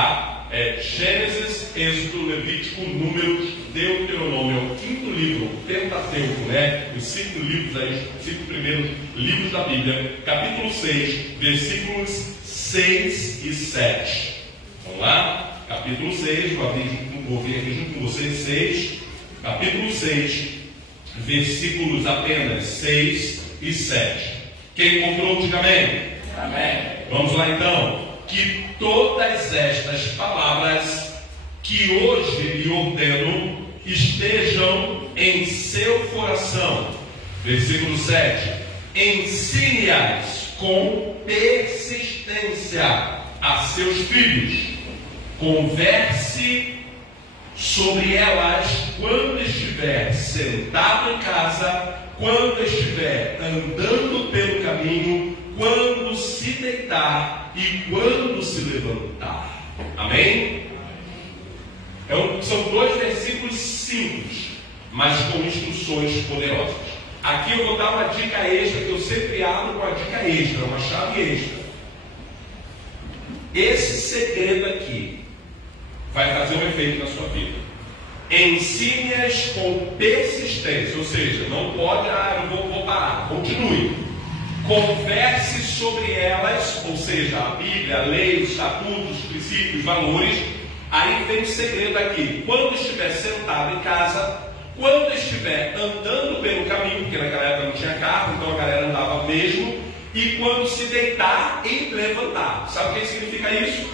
tá? Gênesis, Êxodo, Levítico, Números, Deuteronômio. É o quinto livro, o Pentateuco, né? Os 5 livros aí, os 5 primeiros livros da Bíblia. Capítulo 6, versículos 6 e 7. Vamos lá? Capítulo 6, vou ver aqui junto com vocês, 6. Capítulo 6, versículos apenas 6 e 7. Quem encontrou, diga amém. Amém. Vamos lá então. Que todas estas palavras que hoje lhe ordeno estejam em seu coração. Versículo 7. Ensine-as com persistência a seus filhos. Converse sobre elas quando estiver sentado em casa, quando estiver andando pelo caminho, quando se deitar e quando se levantar. Amém? São 2 versículos simples, mas com instruções poderosas. Aqui eu vou dar uma dica extra, que eu sempre abro com a dica extra, uma chave extra. Esse segredo aqui vai fazer um efeito na sua vida. Ensine-as com persistência, ou seja, não pode, eu vou parar, continue. Converse sobre elas, ou seja, a Bíblia, a lei, os estatutos, os princípios, os valores. Aí vem o segredo aqui. Quando estiver sentado em casa, quando estiver andando pelo caminho, porque naquela época não tinha carro, então a galera andava mesmo, e quando se deitar e levantar. Sabe o que significa isso?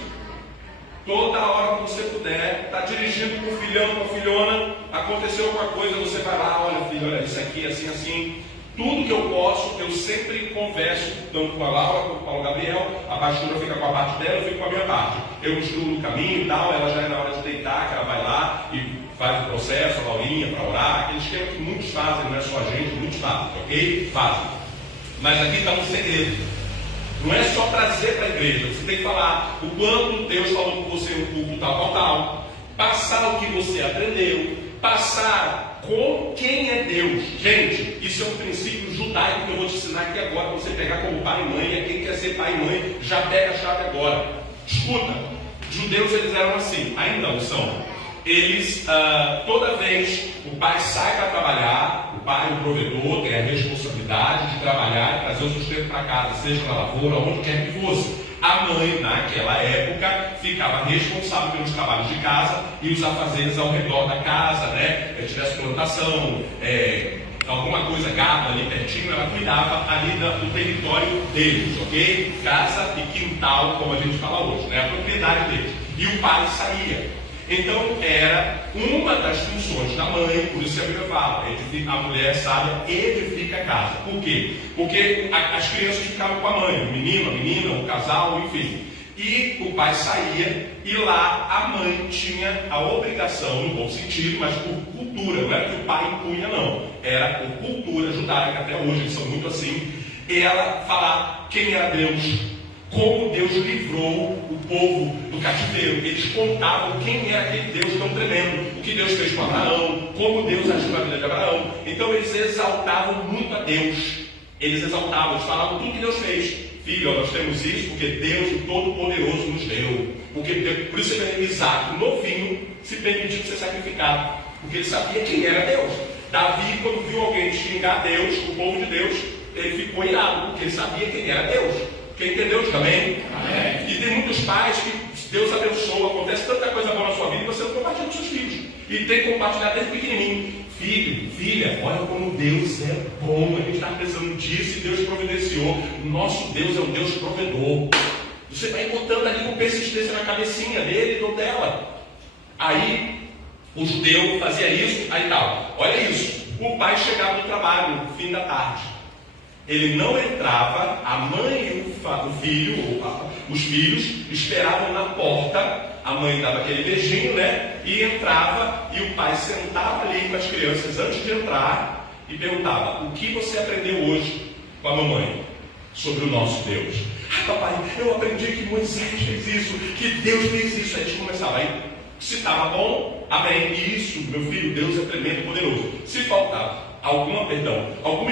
Toda hora que você puder, está dirigindo com o filhão, com a filhona, aconteceu alguma coisa, você vai lá, olha filho, olha isso aqui, assim, assim. Tudo que eu posso, eu sempre converso, tanto com a Laura quanto com o Gabriel. A pastora fica com a parte dela, eu fico com a minha parte. Eu instruo no caminho e tal, ela já é na hora de deitar, que ela vai lá e faz o processo, a Laurinha, para orar. Aquele esquema que muitos fazem, não é só a gente, muitos fazem, ok? Fazem. Mas aqui está um segredo. Não é só trazer para a igreja, você tem que falar o quanto Deus falou com você no culto tal. Passar o que você aprendeu, passar com quem é Deus. Gente, isso é um princípio judaico que eu vou te ensinar aqui agora, para você pegar como pai e mãe. E quem quer ser pai e mãe, já pega a chave agora. Escuta, judeus eles eram assim, ainda não são. Eles, toda vez o pai sai para trabalhar, o pai, o provedor, tem a responsabilidade de trabalhar e trazer o sustento para casa, seja na lavoura, onde quer que fosse. A mãe, naquela época, ficava responsável pelos trabalhos de casa e os afazeres ao redor da casa, né? Se tivesse plantação, alguma coisa, gado ali pertinho, ela cuidava ali do território deles, ok? Casa e quintal, como a gente fala hoje, né? A propriedade deles. E o pai saía. Então era uma das funções da mãe, por isso que a Bíblia fala, a mulher sábia edifica a casa. Por quê? Porque as crianças ficavam com a mãe, o menino, a menina, o casal, enfim. E o pai saía e lá a mãe tinha a obrigação, no bom sentido, mas por cultura, não era que o pai impunha não, era por cultura judaica, até hoje eles são muito assim, ela falar quem era Deus, como Deus livrou o povo do cativeiro. Eles contavam quem era aquele Deus tão tremendo, o que Deus fez com Abraão, como Deus agiu na vida de Abraão. Então eles exaltavam muito a Deus. Eles falavam tudo que Deus fez. Filho, nós temos isso porque Deus, o Todo-Poderoso, nos deu. Por isso Isaac, novinho, se permitiu ser sacrificado, porque ele sabia quem era Deus. Davi, quando viu alguém xingar Deus, o povo de Deus, ele ficou irado, porque ele sabia quem era Deus. Quem entendeu, diga amém? Amém. E tem muitos pais que Deus abençoa, acontece tanta coisa boa na sua vida e você não compartilha com seus filhos. E tem que compartilhar desde pequenininho. Filho, filha, olha como Deus é bom. A gente está pensando disso e Deus providenciou. Nosso Deus é um Deus provedor. Você vai botando ali com persistência na cabecinha dele ou dela. Aí o judeu fazia isso, aí tal. Olha isso. O pai chegava do trabalho no fim da tarde. Ele não entrava, a mãe e o filho, os filhos, esperavam na porta, a mãe dava aquele beijinho, né? E entrava, e o pai sentava ali com as crianças antes de entrar e perguntava: o que você aprendeu hoje com a mamãe sobre o nosso Deus? Ah, papai, eu aprendi que Moisés fez isso, que Deus fez isso. Aí a gente começava, aí se estava bom, amém, isso, meu filho, Deus é tremendo e poderoso. Se faltava alguma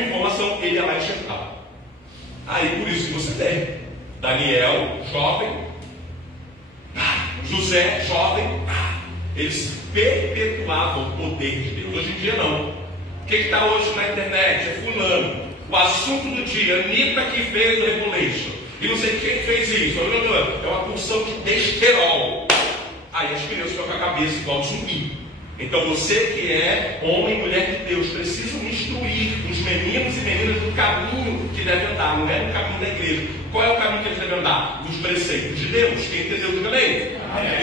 informação, ele ia lá e enxertava. Aí por isso que você tem Daniel, jovem, José, jovem, eles perpetuavam o poder de Deus. Hoje em dia não. O que está hoje na internet? É fulano. O assunto do dia, Anitta que fez o Revelation. E não sei quem fez isso. É uma porção de besterol. Aí as crianças ficam com a cabeça igual zumbi. Então você que é homem e mulher de Deus, precisa instruir os meninos e meninas do caminho que devem andar. Não é no caminho da igreja. Qual é o caminho que eles devem andar? Dos preceitos de Deus. Quem entendeu, diga amém.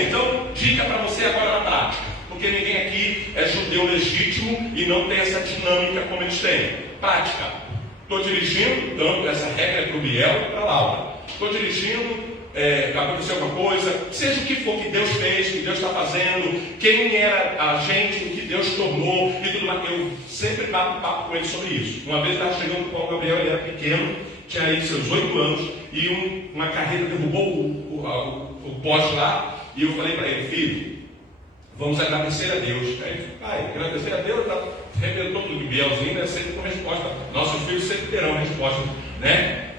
Então, dica para você agora na prática. Porque ninguém aqui é judeu legítimo e não tem essa dinâmica como eles têm. Prática. Estou dirigindo, dando essa regra para o Biel e para a Laura. Estou dirigindo, aconteceu alguma coisa, seja o que for que Deus fez, que Deus está fazendo, quem era a gente, o que Deus tornou e tudo mais. Eu sempre bato um papo com ele sobre isso. Uma vez eu estava chegando com o Gabriel, ele era pequeno, tinha aí seus 8 anos, e uma carreira derrubou o poste lá, e eu falei para ele, filho, vamos agradecer a Deus. Aí ele falou, pai, agradecer a Deus, revelou tudo de Bielzinho, né? Sempre com resposta. Nossos filhos sempre terão resposta, né?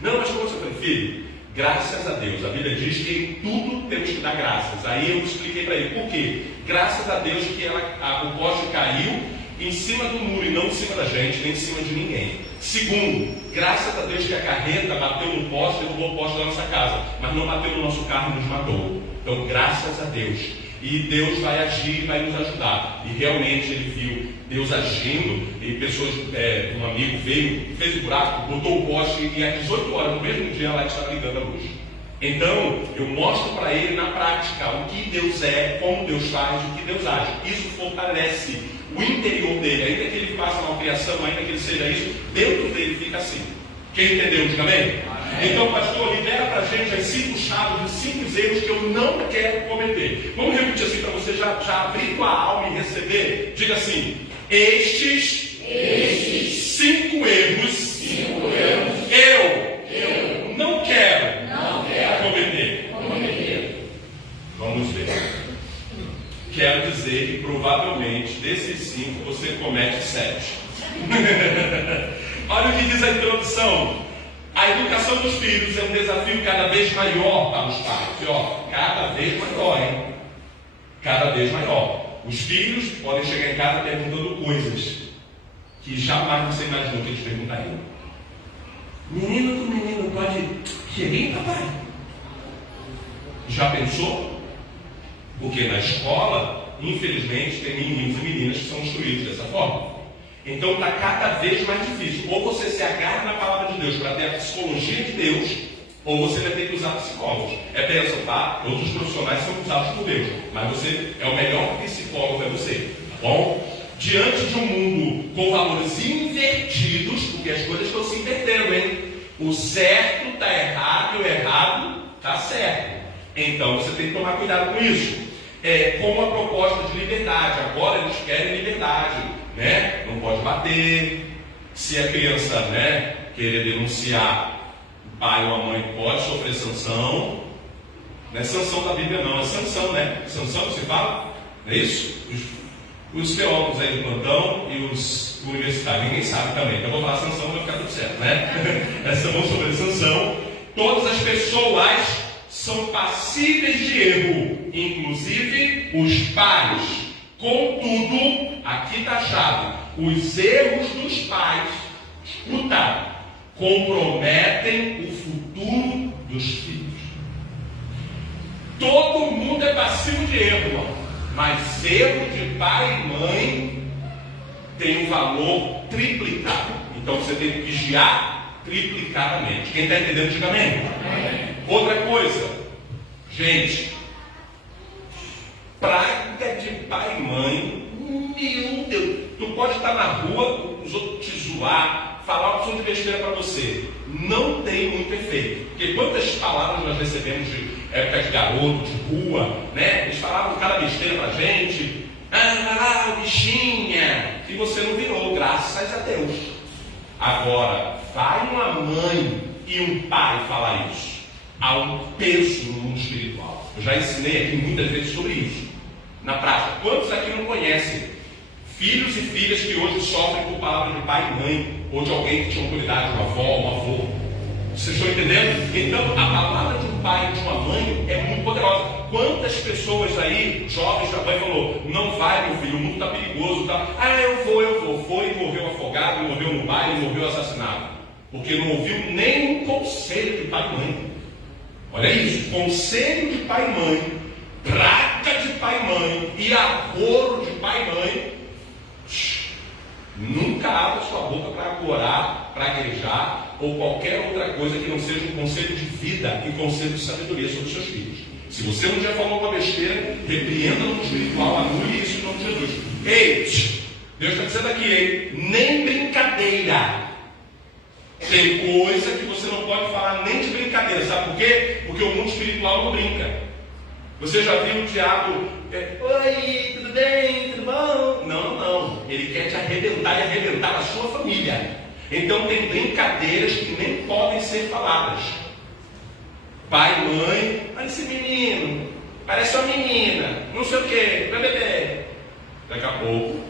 Não, mas como você falou, filho, graças a Deus. A Bíblia diz que em tudo temos que dar graças. Aí eu expliquei para ele, por quê? Graças a Deus que o poste caiu em cima do muro e não em cima da gente, nem em cima de ninguém. Segundo, graças a Deus que a carreta bateu no poste e derrubou o poste da nossa casa, mas não bateu no nosso carro e nos matou. Então, graças a Deus. E Deus vai agir e vai nos ajudar. E realmente ele viu Deus agindo, e pessoas, um amigo veio, fez o buraco, botou o poste, e às 18 horas, no mesmo dia, lá estava ligando a luz. Então, eu mostro para ele na prática o que Deus é, como Deus faz, o que Deus age. Isso fortalece o interior dele, ainda que ele faça uma criação, ainda que ele seja isso, dentro dele fica assim. Quem entendeu, diga amém? Então, pastor, libera para a gente as 5 chaves, os 5 erros que eu não quero cometer. Vamos repetir assim para você já abrir tua alma e receber? Diga assim: estes 5 erros, eu não quero cometer. Vamos ver. Quero dizer que provavelmente desses 5 você comete 7. Olha o que diz a introdução. A educação dos filhos é um desafio cada vez maior para os pais. E ó, cada vez maior, hein? Cada vez maior. Os filhos podem chegar em casa perguntando coisas que jamais você imaginou que eles perguntariam. Menino do menino pode chegar, papai? Já pensou? Porque na escola, infelizmente, tem meninos e meninas que são instruídos dessa forma. Então está cada vez mais difícil. Ou você se agarra na palavra de Deus para ter a psicologia de Deus, ou você vai ter que usar psicólogos. É bênção, tá? Outros profissionais são usados por Deus, mas você é o melhor psicólogo, é você, tá bom? Diante de um mundo com valores invertidos, porque as coisas estão se invertendo, hein? O certo está errado e o errado está certo. Então você tem que tomar cuidado com isso. Como a proposta de liberdade. Agora eles querem liberdade, né? Não pode bater. Se a criança, né, querer denunciar o pai ou a mãe, pode sofrer sanção. Não é sanção da Bíblia não, é sanção, né? Sanção se fala? Não é isso? Os teólogos aí do plantão e os universitários, ninguém sabe também. Então eu vou falar sanção, vai ficar tudo certo, né? Essa mão sobre sanção. Todas as pessoas são passíveis de erro, inclusive os pais. Contudo, aqui está a chave: os erros dos pais, escuta, comprometem o futuro dos filhos. Todo mundo é passivo de erro, irmão, mas erro de pai e mãe tem um valor triplicado. Então você tem que vigiar triplicadamente. Quem está entendendo, diga amém. Outra coisa, gente, praga de pai e mãe, meu Deus, tu pode estar na rua, os outros te zoar, falar uma opção de besteira para você, não tem muito efeito. Porque quantas palavras nós recebemos de época de garoto, de rua, né? Eles falavam cada besteira pra gente, bichinha, e você não virou, graças a Deus. Agora, vai uma mãe e um pai falar isso. Há um peso no mundo espiritual. Eu já ensinei aqui muitas vezes sobre isso. Na prática, quantos aqui não conhecem filhos e filhas que hoje sofrem por palavra de pai e mãe, ou de alguém que tinha autoridade, uma avó, um avô? Vocês estão entendendo? Então, a palavra de um pai e de uma mãe é muito poderosa. Quantas pessoas aí, jovens da mãe, falou: não vai, meu filho, o mundo está perigoso, tá? Ah, eu vou. Foi, morreu afogado, morreu no baile, morreu assassinado. Porque não ouviu nem um conselho de pai e mãe. Olha isso, conselho de pai e mãe, praga de pai e mãe e acordo de pai e mãe. Nunca abra sua boca para orar, praguejar ou qualquer outra coisa que não seja um conselho de vida e conselho de sabedoria sobre os seus filhos. Se você um dia falou uma besteira, repreenda no espiritual, anule isso em nome de Jesus. Ei, Deus está dizendo aqui, hein? Nem brincadeira. Tem coisa que você não pode falar nem de brincadeira. Sabe por quê? Porque o mundo espiritual não brinca. Você já viu o diabo? Oi, tudo bem? Tudo bom? Não. Ele quer te arrebentar e arrebentar a sua família. Então tem brincadeiras que nem podem ser faladas. Pai, mãe, olha esse menino, parece uma menina, não sei o que, vai beber. Daqui a pouco,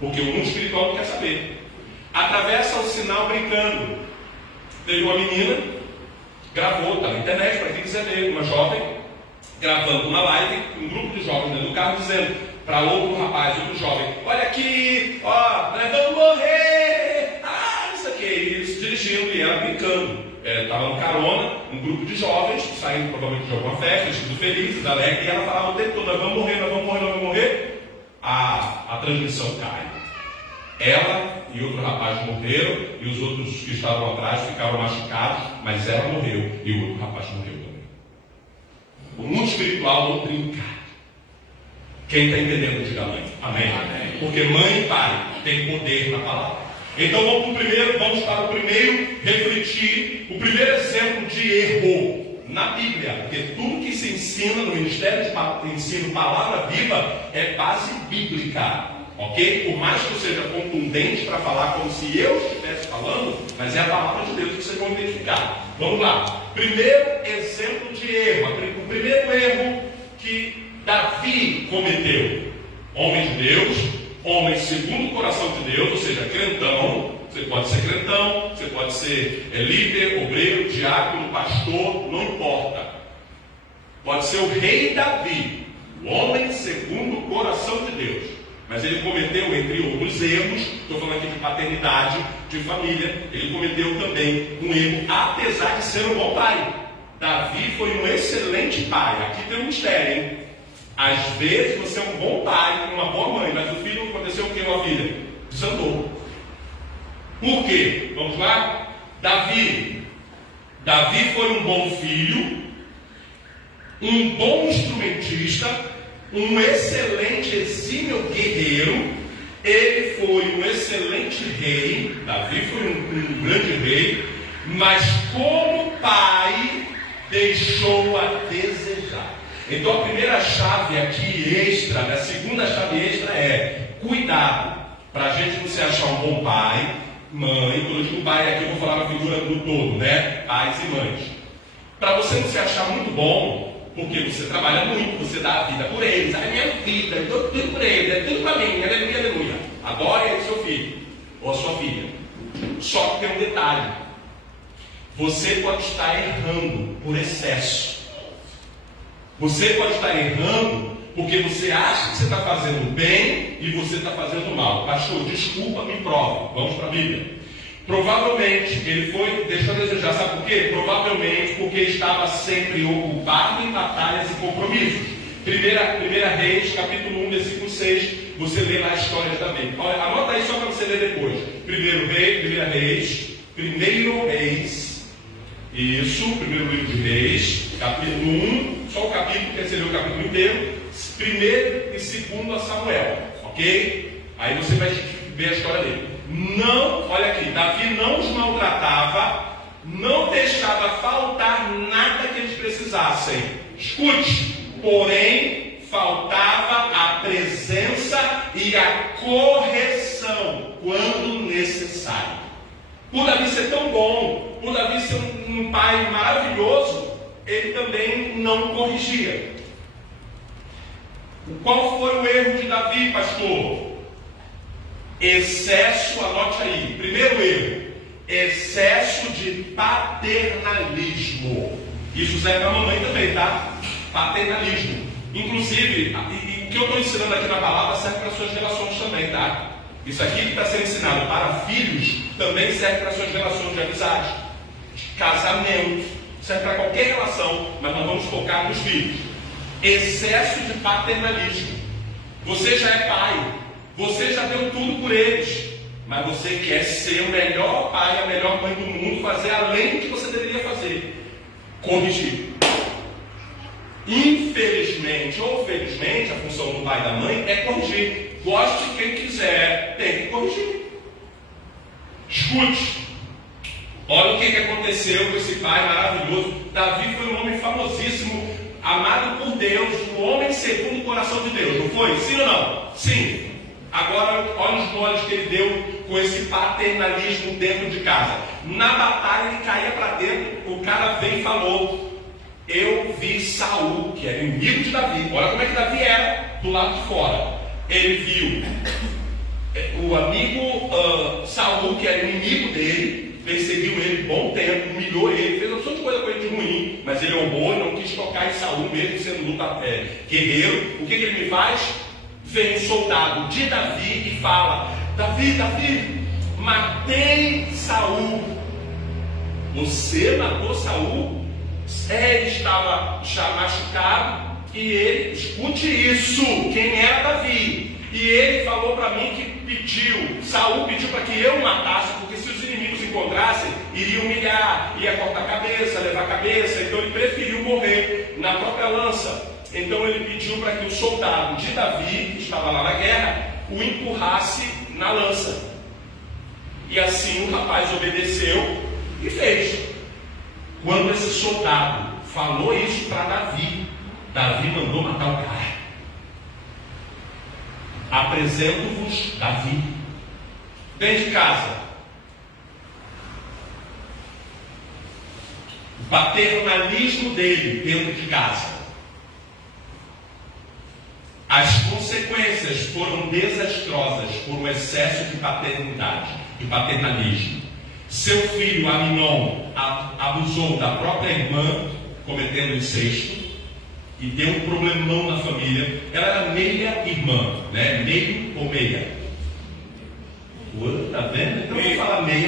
porque o mundo espiritual não quer saber. Atravessa o sinal brincando. Teve uma menina, gravou, está na internet, para quem quiser ver, uma jovem, gravando uma live, um grupo de jovens dentro do carro, dizendo para outro rapaz, outro jovem: olha aqui, ó, nós vamos morrer, isso aqui, isso, dirigindo, e ela brincando. Estava no carona, um grupo de jovens, saindo provavelmente de alguma festa, vestidos felizes, alegres, e ela falava o tempo todo: nós vamos morrer. A transmissão cai. Ela e outro rapaz morreram, e os outros que estavam atrás ficaram machucados, mas ela morreu e o outro rapaz morreu também. O mundo espiritual não brinca. Quem está entendendo, diga amém. Amém. Porque mãe e pai têm poder na palavra. Então vamos para o primeiro, refletir o primeiro exemplo de erro na Bíblia. Porque tudo que se ensina no Ministério de Ensino Palavra Viva é base bíblica. Ok? Por mais que eu seja contundente para falar como se eu estivesse falando, mas é a palavra de Deus que vocês vão identificar. Vamos lá. Primeiro exemplo de erro. O primeiro erro que Davi cometeu. Homem de Deus, homem segundo o coração de Deus, ou seja, crentão. Você pode ser crentão, você pode ser líder, obreiro, diácono, pastor, não importa. Pode ser o rei Davi, o homem segundo o coração de Deus. Mas ele cometeu, entre outros erros, estou falando aqui de paternidade, de família, ele cometeu também um erro, apesar de ser um bom pai. Davi foi um excelente pai. Aqui tem um mistério, hein? Às vezes você é um bom pai, uma boa mãe, mas o filho aconteceu o que com a filha? Desandou. Por quê? Vamos lá? Davi foi um bom filho, um bom instrumentista, um excelente, exímio guerreiro. Ele foi um excelente rei. Davi foi um grande rei, mas como pai deixou a desejar. Então a primeira chave aqui extra, a segunda chave extra é cuidado, para a gente não se achar um bom pai, mãe. Quando eu digo pai aqui eu vou falar na figura do todo, né? Pais e mães. Para você não se achar muito bom, porque você trabalha muito, você dá a vida por eles. A minha vida, eu dou tudo por eles, é tudo para mim, aleluia, aleluia. Adore o seu filho ou a sua filha. Só que tem um detalhe: você pode estar errando por excesso. Você pode estar errando porque você acha que você está fazendo bem e você está fazendo mal. Pastor, desculpa, me prove. Vamos para a Bíblia. Provavelmente ele foi, deixa eu desejar, sabe por quê? Provavelmente porque estava sempre ocupado em batalhas e compromissos. Primeira Reis, capítulo 1, versículo 6, você lê lá a história de Davi. Olha, anota aí só para você ler depois. Primeiro Reis, isso, primeiro livro de Reis, capítulo 1, só o capítulo, quer dizer, o capítulo inteiro, primeiro e segundo a Samuel, ok? Aí você vai ver a história dele. Não, olha aqui, Davi não os maltratava, não deixava faltar nada que eles precisassem. Escute, porém, faltava a presença e a correção quando necessário. Por Davi ser tão bom, por Davi ser um pai maravilhoso, ele também não corrigia. Qual foi o erro de Davi, pastor? Excesso, anote aí. Primeiro erro: excesso de paternalismo. Isso serve para a mamãe também, tá? Paternalismo. Inclusive, o que eu estou ensinando aqui na palavra serve para suas relações também, tá? Isso aqui que está sendo ensinado para filhos também serve para suas relações de amizade, de casamento, serve para qualquer relação, mas nós vamos focar nos filhos. Excesso de paternalismo. Você já é pai, você já deu tudo por eles, mas você quer ser o melhor pai, a melhor mãe do mundo, fazer além do que você deveria fazer. Corrigir. Infelizmente ou felizmente, a função do pai e da mãe é corrigir. Goste de quem quiser, tem que corrigir. Escute. Olha o que aconteceu com esse pai maravilhoso. Davi foi um homem famosíssimo, amado por Deus, um homem segundo o coração de Deus, não foi? Sim ou não? Sim. Agora, olha os nomes que ele deu com esse paternalismo dentro de casa. Na batalha, ele caía para dentro, o cara veio e falou: eu vi Saul, que era inimigo de Davi. Olha como é que Davi era do lado de fora. Ele viu o amigo Saul, que era inimigo dele, perseguiu ele bom tempo, humilhou ele, fez uma opção de coisa com ele de ruim, mas ele honrou e não quis tocar em Saul, mesmo sendo guerreiro. O que ele me faz? Vem um soldado de Davi e fala: Davi, matei Saul. Você matou Saul? Ele estava já machucado e ele, escute isso, quem era Davi? E ele falou para mim que Saul pediu para que eu matasse, porque se os inimigos encontrassem, iriam humilhar, ia cortar a cabeça, levar a cabeça, então ele preferiu morrer na própria lança. Então ele pediu para que o soldado de Davi, que estava lá na guerra, o empurrasse na lança. E assim o rapaz obedeceu e fez. Quando esse soldado falou isso para Davi, Davi mandou matar o cara. Apresento-vos Davi. Dentro de casa. O paternalismo dele dentro de casa. As consequências foram desastrosas por um excesso de paternidade, de paternalismo. Seu filho Aminon abusou da própria irmã, cometendo incesto, e deu um problemão na família. Ela era meia irmã, né? Meio ou meia? Tá vendo? Então vamos falar meio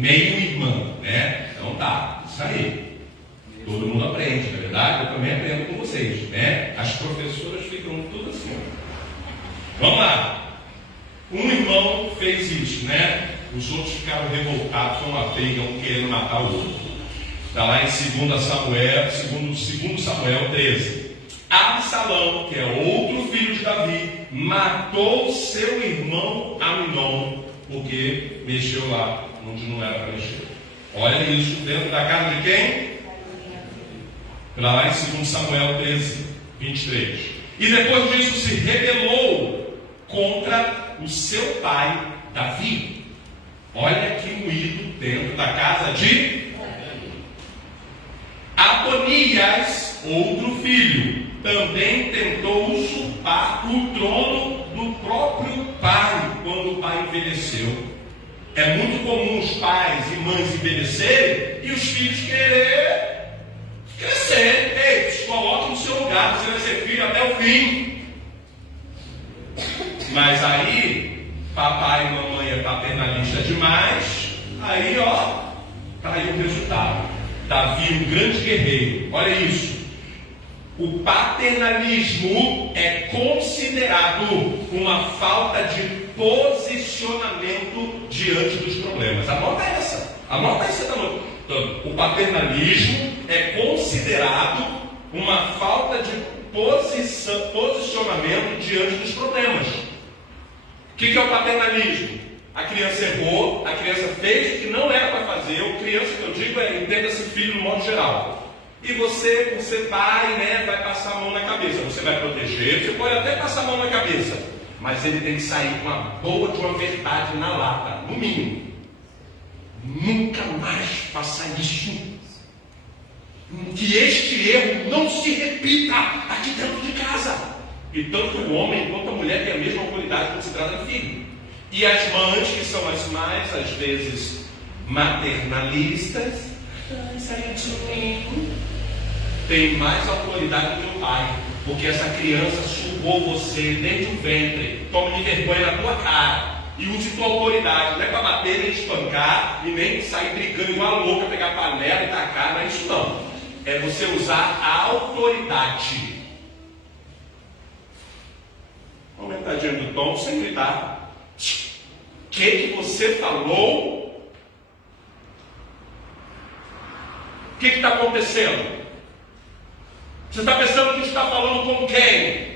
irmã, né? Então tá, isso aí. Todo mundo aprende, na verdade, eu também aprendo com vocês, né? As professoras ficam tudo assim. Vamos lá. Um irmão fez isso, né? Os outros ficaram revoltados, foi uma briga, um querendo matar o outro. Está lá em 2 Samuel 13. Absalão, que é outro filho de Davi, matou seu irmão Aminon, porque mexeu lá onde não era para mexer. Olha isso, dentro da casa de quem? Lá em 2 Samuel 13, 23. E depois disso se rebelou contra o seu pai Davi. Olha que moído dentro da casa de Adonias, outro filho, também tentou usurpar o trono do próprio pai quando o pai envelheceu. É muito comum os pais e mães envelhecerem e os filhos quererem crescer. Ei, se coloque no seu lugar, você vai ser filho até o fim. Mas aí, papai e mamãe é paternalista demais, aí ó, tá aí o resultado. Davi, um grande guerreiro, olha isso. O paternalismo é considerado uma falta de posicionamento diante dos problemas. Anota essa então, o paternalismo é considerado uma falta de posicionamento diante dos problemas. O que é o paternalismo? A criança errou, a criança fez o que não era para fazer. O criança que eu digo entenda-se filho no modo geral. E você, por ser pai, né, vai passar a mão na cabeça. Você vai proteger, você pode até passar a mão na cabeça, mas ele tem que sair com uma boa de uma verdade na lata, no mínimo. Nunca mais faça isso. Que este erro não se repita aqui dentro de casa. E tanto o homem quanto a mulher têm a mesma autoridade quando se trata de filho. E as mães, que são as mais, às vezes, maternalistas, tem mais autoridade do que o pai, porque essa criança sugou você desde o ventre. Tome vergonha na tua cara e use tua autoridade. Não é para bater, nem espancar e nem sair brigando igual a louca, pegar panela e tacar, não é isso não. É você usar a autoridade. Aumentadinha do tom sem gritar. O que você falou? O que está acontecendo? Você está pensando que está falando com quem?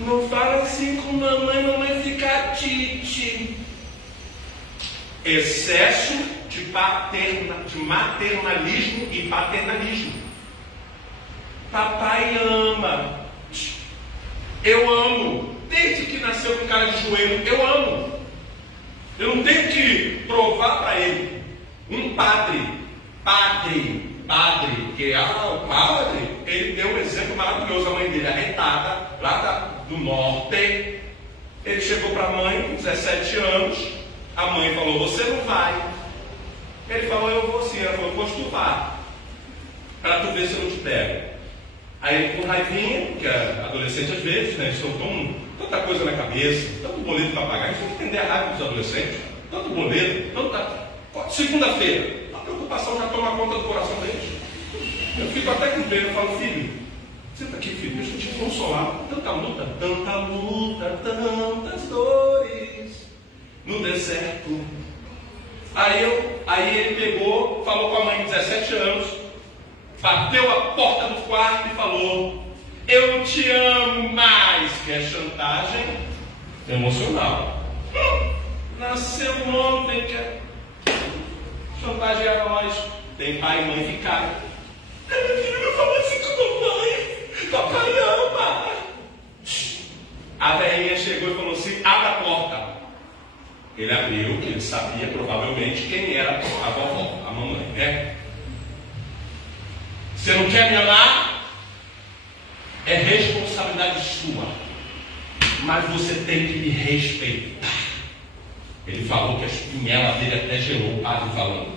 Não fala assim com mamãe fica tite. Excesso de maternalismo e paternalismo. Papai ama. Eu amo. Desde que nasceu com cara de joelho, eu amo. Eu não tenho que provar para ele. Um padre, que o padre, ele deu um exemplo maravilhoso. A mãe dele arretada, lá do norte. Ele chegou para a mãe, com 17 anos. A mãe falou, você não vai. Ele falou, eu vou sim. Ela falou, pois tu vá, para tu ver se eu não te pego. Aí ele com raivinha, porque adolescente às vezes, né, eles estão com tanta coisa na cabeça, tanto boleto para pagar, a gente tem que entender a raiva dos adolescentes, tanto boleto, segunda-feira, a preocupação já toma conta do coração deles. Eu fico até com pena, eu falo, filho, senta aqui, filho, deixa eu te consolar. Tanta luta, tantas dores no deserto. Aí ele pegou, falou com a mãe de 17 anos, bateu a porta do quarto e falou, eu te amo mais, que é chantagem emocional. Nasceu ontem, que é chantagem a nós. Tem pai e mãe que caem. Meu filho não fala assim com a mamãe. Papai ama. A velhinha chegou e falou assim, abre a porta. Ele abriu, que ele sabia provavelmente quem era a vovó, a mamãe, né? Você não quer me amar? É responsabilidade sua. Mas você tem que me respeitar. Ele falou que a espinhela dele até gelou, o padre falando.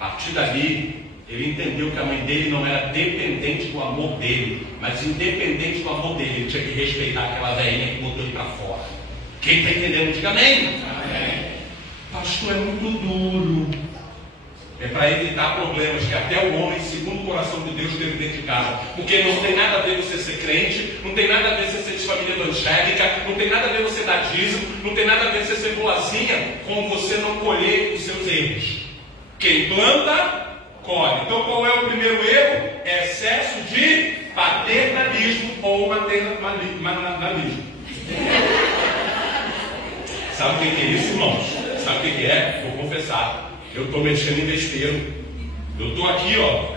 A partir dali, ele entendeu que a mãe dele não era dependente do amor dele, mas independente do amor dele, ele tinha que respeitar aquela velhinha que botou ele para fora. Quem está entendendo, diga amém. Amém. Pastor, é muito duro. É para evitar problemas que até o homem, segundo o coração de Deus, teve dentro de casa. Porque não tem nada a ver você ser crente, não tem nada a ver você ser de família evangélica, não tem nada a ver você dar dízimo, não tem nada a ver você ser boazinha com você não colher os seus erros. Quem planta, colhe. Então qual é o primeiro erro? Excesso de paternalismo ou maternalismo. Sabe o que é isso, irmãos? Sabe o que é? Vou confessar. Eu estou mexendo em besteiro. Eu estou aqui, ó.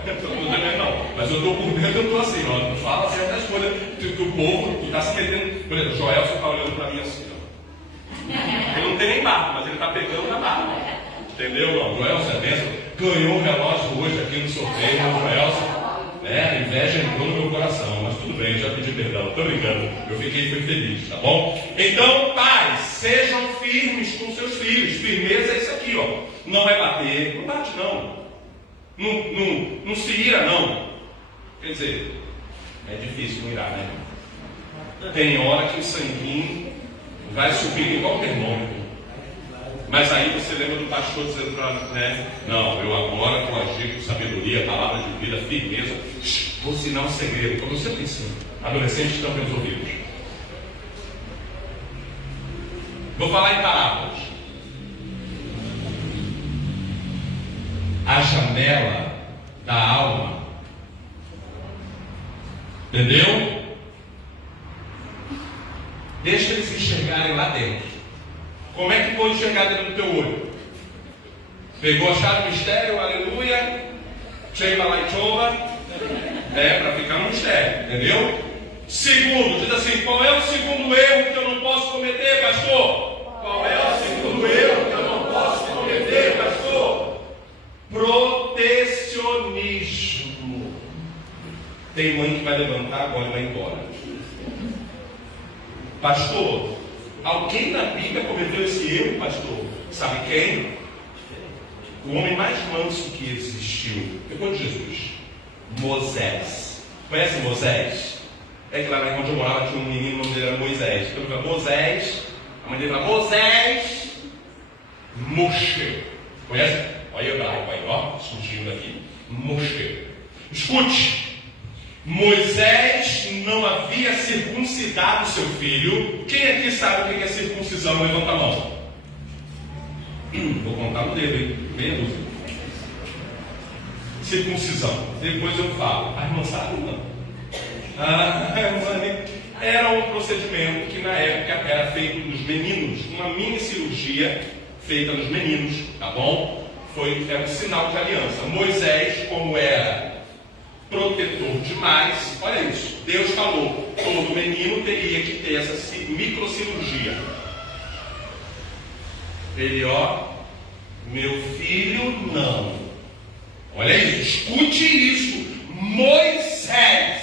Não, mas eu estou por dentro, eu estou assim, ó. Não fala certas coisas do povo, que está se metendo. Por exemplo, o Joelson está olhando para mim assim, ó. Ele não tem nem barba, mas ele está pegando na barba. Entendeu, irmão? O Joelson é bênção. Ganhou um relógio hoje aqui no sorteio, o Joelson. A inveja entrou no meu coração, mas tudo bem, já pedi perdão, estou brincando, eu fui feliz, tá bom? Então, pais, sejam firmes com seus filhos. Firmeza é isso aqui, ó. Não vai bater, não bate não. Não se ira não. Quer dizer, é difícil não irar, né? Tem hora que o sanguinho vai subir igual termômetro. Mas aí você lembra do pastor dizendo para né? Não, eu agora vou agir com sabedoria, palavra de vida, firmeza. Vou ensinar um segredo, como você ensina. Adolescentes estão resolvidos. Vou falar em parábolas. A janela da alma. Entendeu? Deixa eles enxergarem lá dentro. Como é que pode enxergar dentro do teu olho? Pegou a chave do mistério, aleluia, Shema Laichova, para ficar no mistério, entendeu? Segundo, diz assim, qual é o segundo erro que eu não posso cometer, pastor? Qual é o segundo erro que eu não posso cometer, pastor? Protecionismo. Tem mãe que vai levantar agora e vai embora. Pastor, alguém na Bíblia cometeu esse erro, pastor? Sabe quem? o homem mais manso que existiu, depois de Jesus, Moisés. Conhece Moisés? É que lá onde eu morava tinha um menino, o nome dele era Moisés. Quando eu falei Moisés, a mãe dele fala Moisés Moshe. Conhece? Olha o hebraico aí, ó, surgindo aqui. Moshe. Escute. Moisés não havia circuncidado seu filho. Quem aqui sabe o que é circuncisão? Levanta a mão. Vou contar no dedo, hein? Meia dúzia. Circuncisão. Depois eu falo. A irmã sabe ou não? Era um procedimento que na época era feito nos meninos. Uma mini cirurgia feita nos meninos, tá bom? Era um sinal de aliança. Moisés, como era protetor demais, olha isso, Deus falou, todo menino teria que ter essa microcirurgia. Ele, ó, meu filho não. Olha isso, escute isso. Moisés,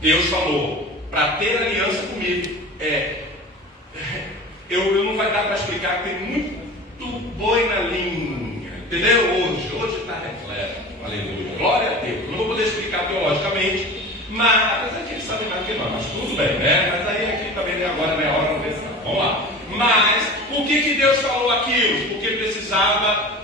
Deus falou, para ter aliança comigo, eu não vai dar para explicar, tem muito boi na linha, entendeu? Hoje está repleto, aleluia, glória a Deus. Não vou poder explicar teologicamente, mas apesar que eles sabem mais que nós, mas tudo bem, né? Mas aí aqui também agora não é hora, não pensa. Vamos lá. Mas por que Deus falou aquilo? Porque precisava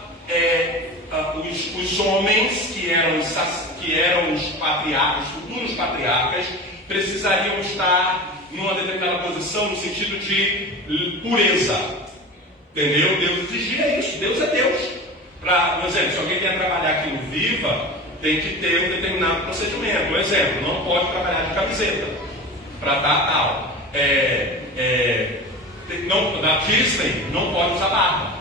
os homens que eram os patriarcas, os futuros patriarcas, precisariam estar numa determinada posição no sentido de pureza. Entendeu? Deus exigia isso. Deus é Deus. Por exemplo, se alguém quer trabalhar aqui no Viva, tem que ter um determinado procedimento. Por exemplo, não pode trabalhar de camiseta para dar tal. Na Disney não pode usar barba.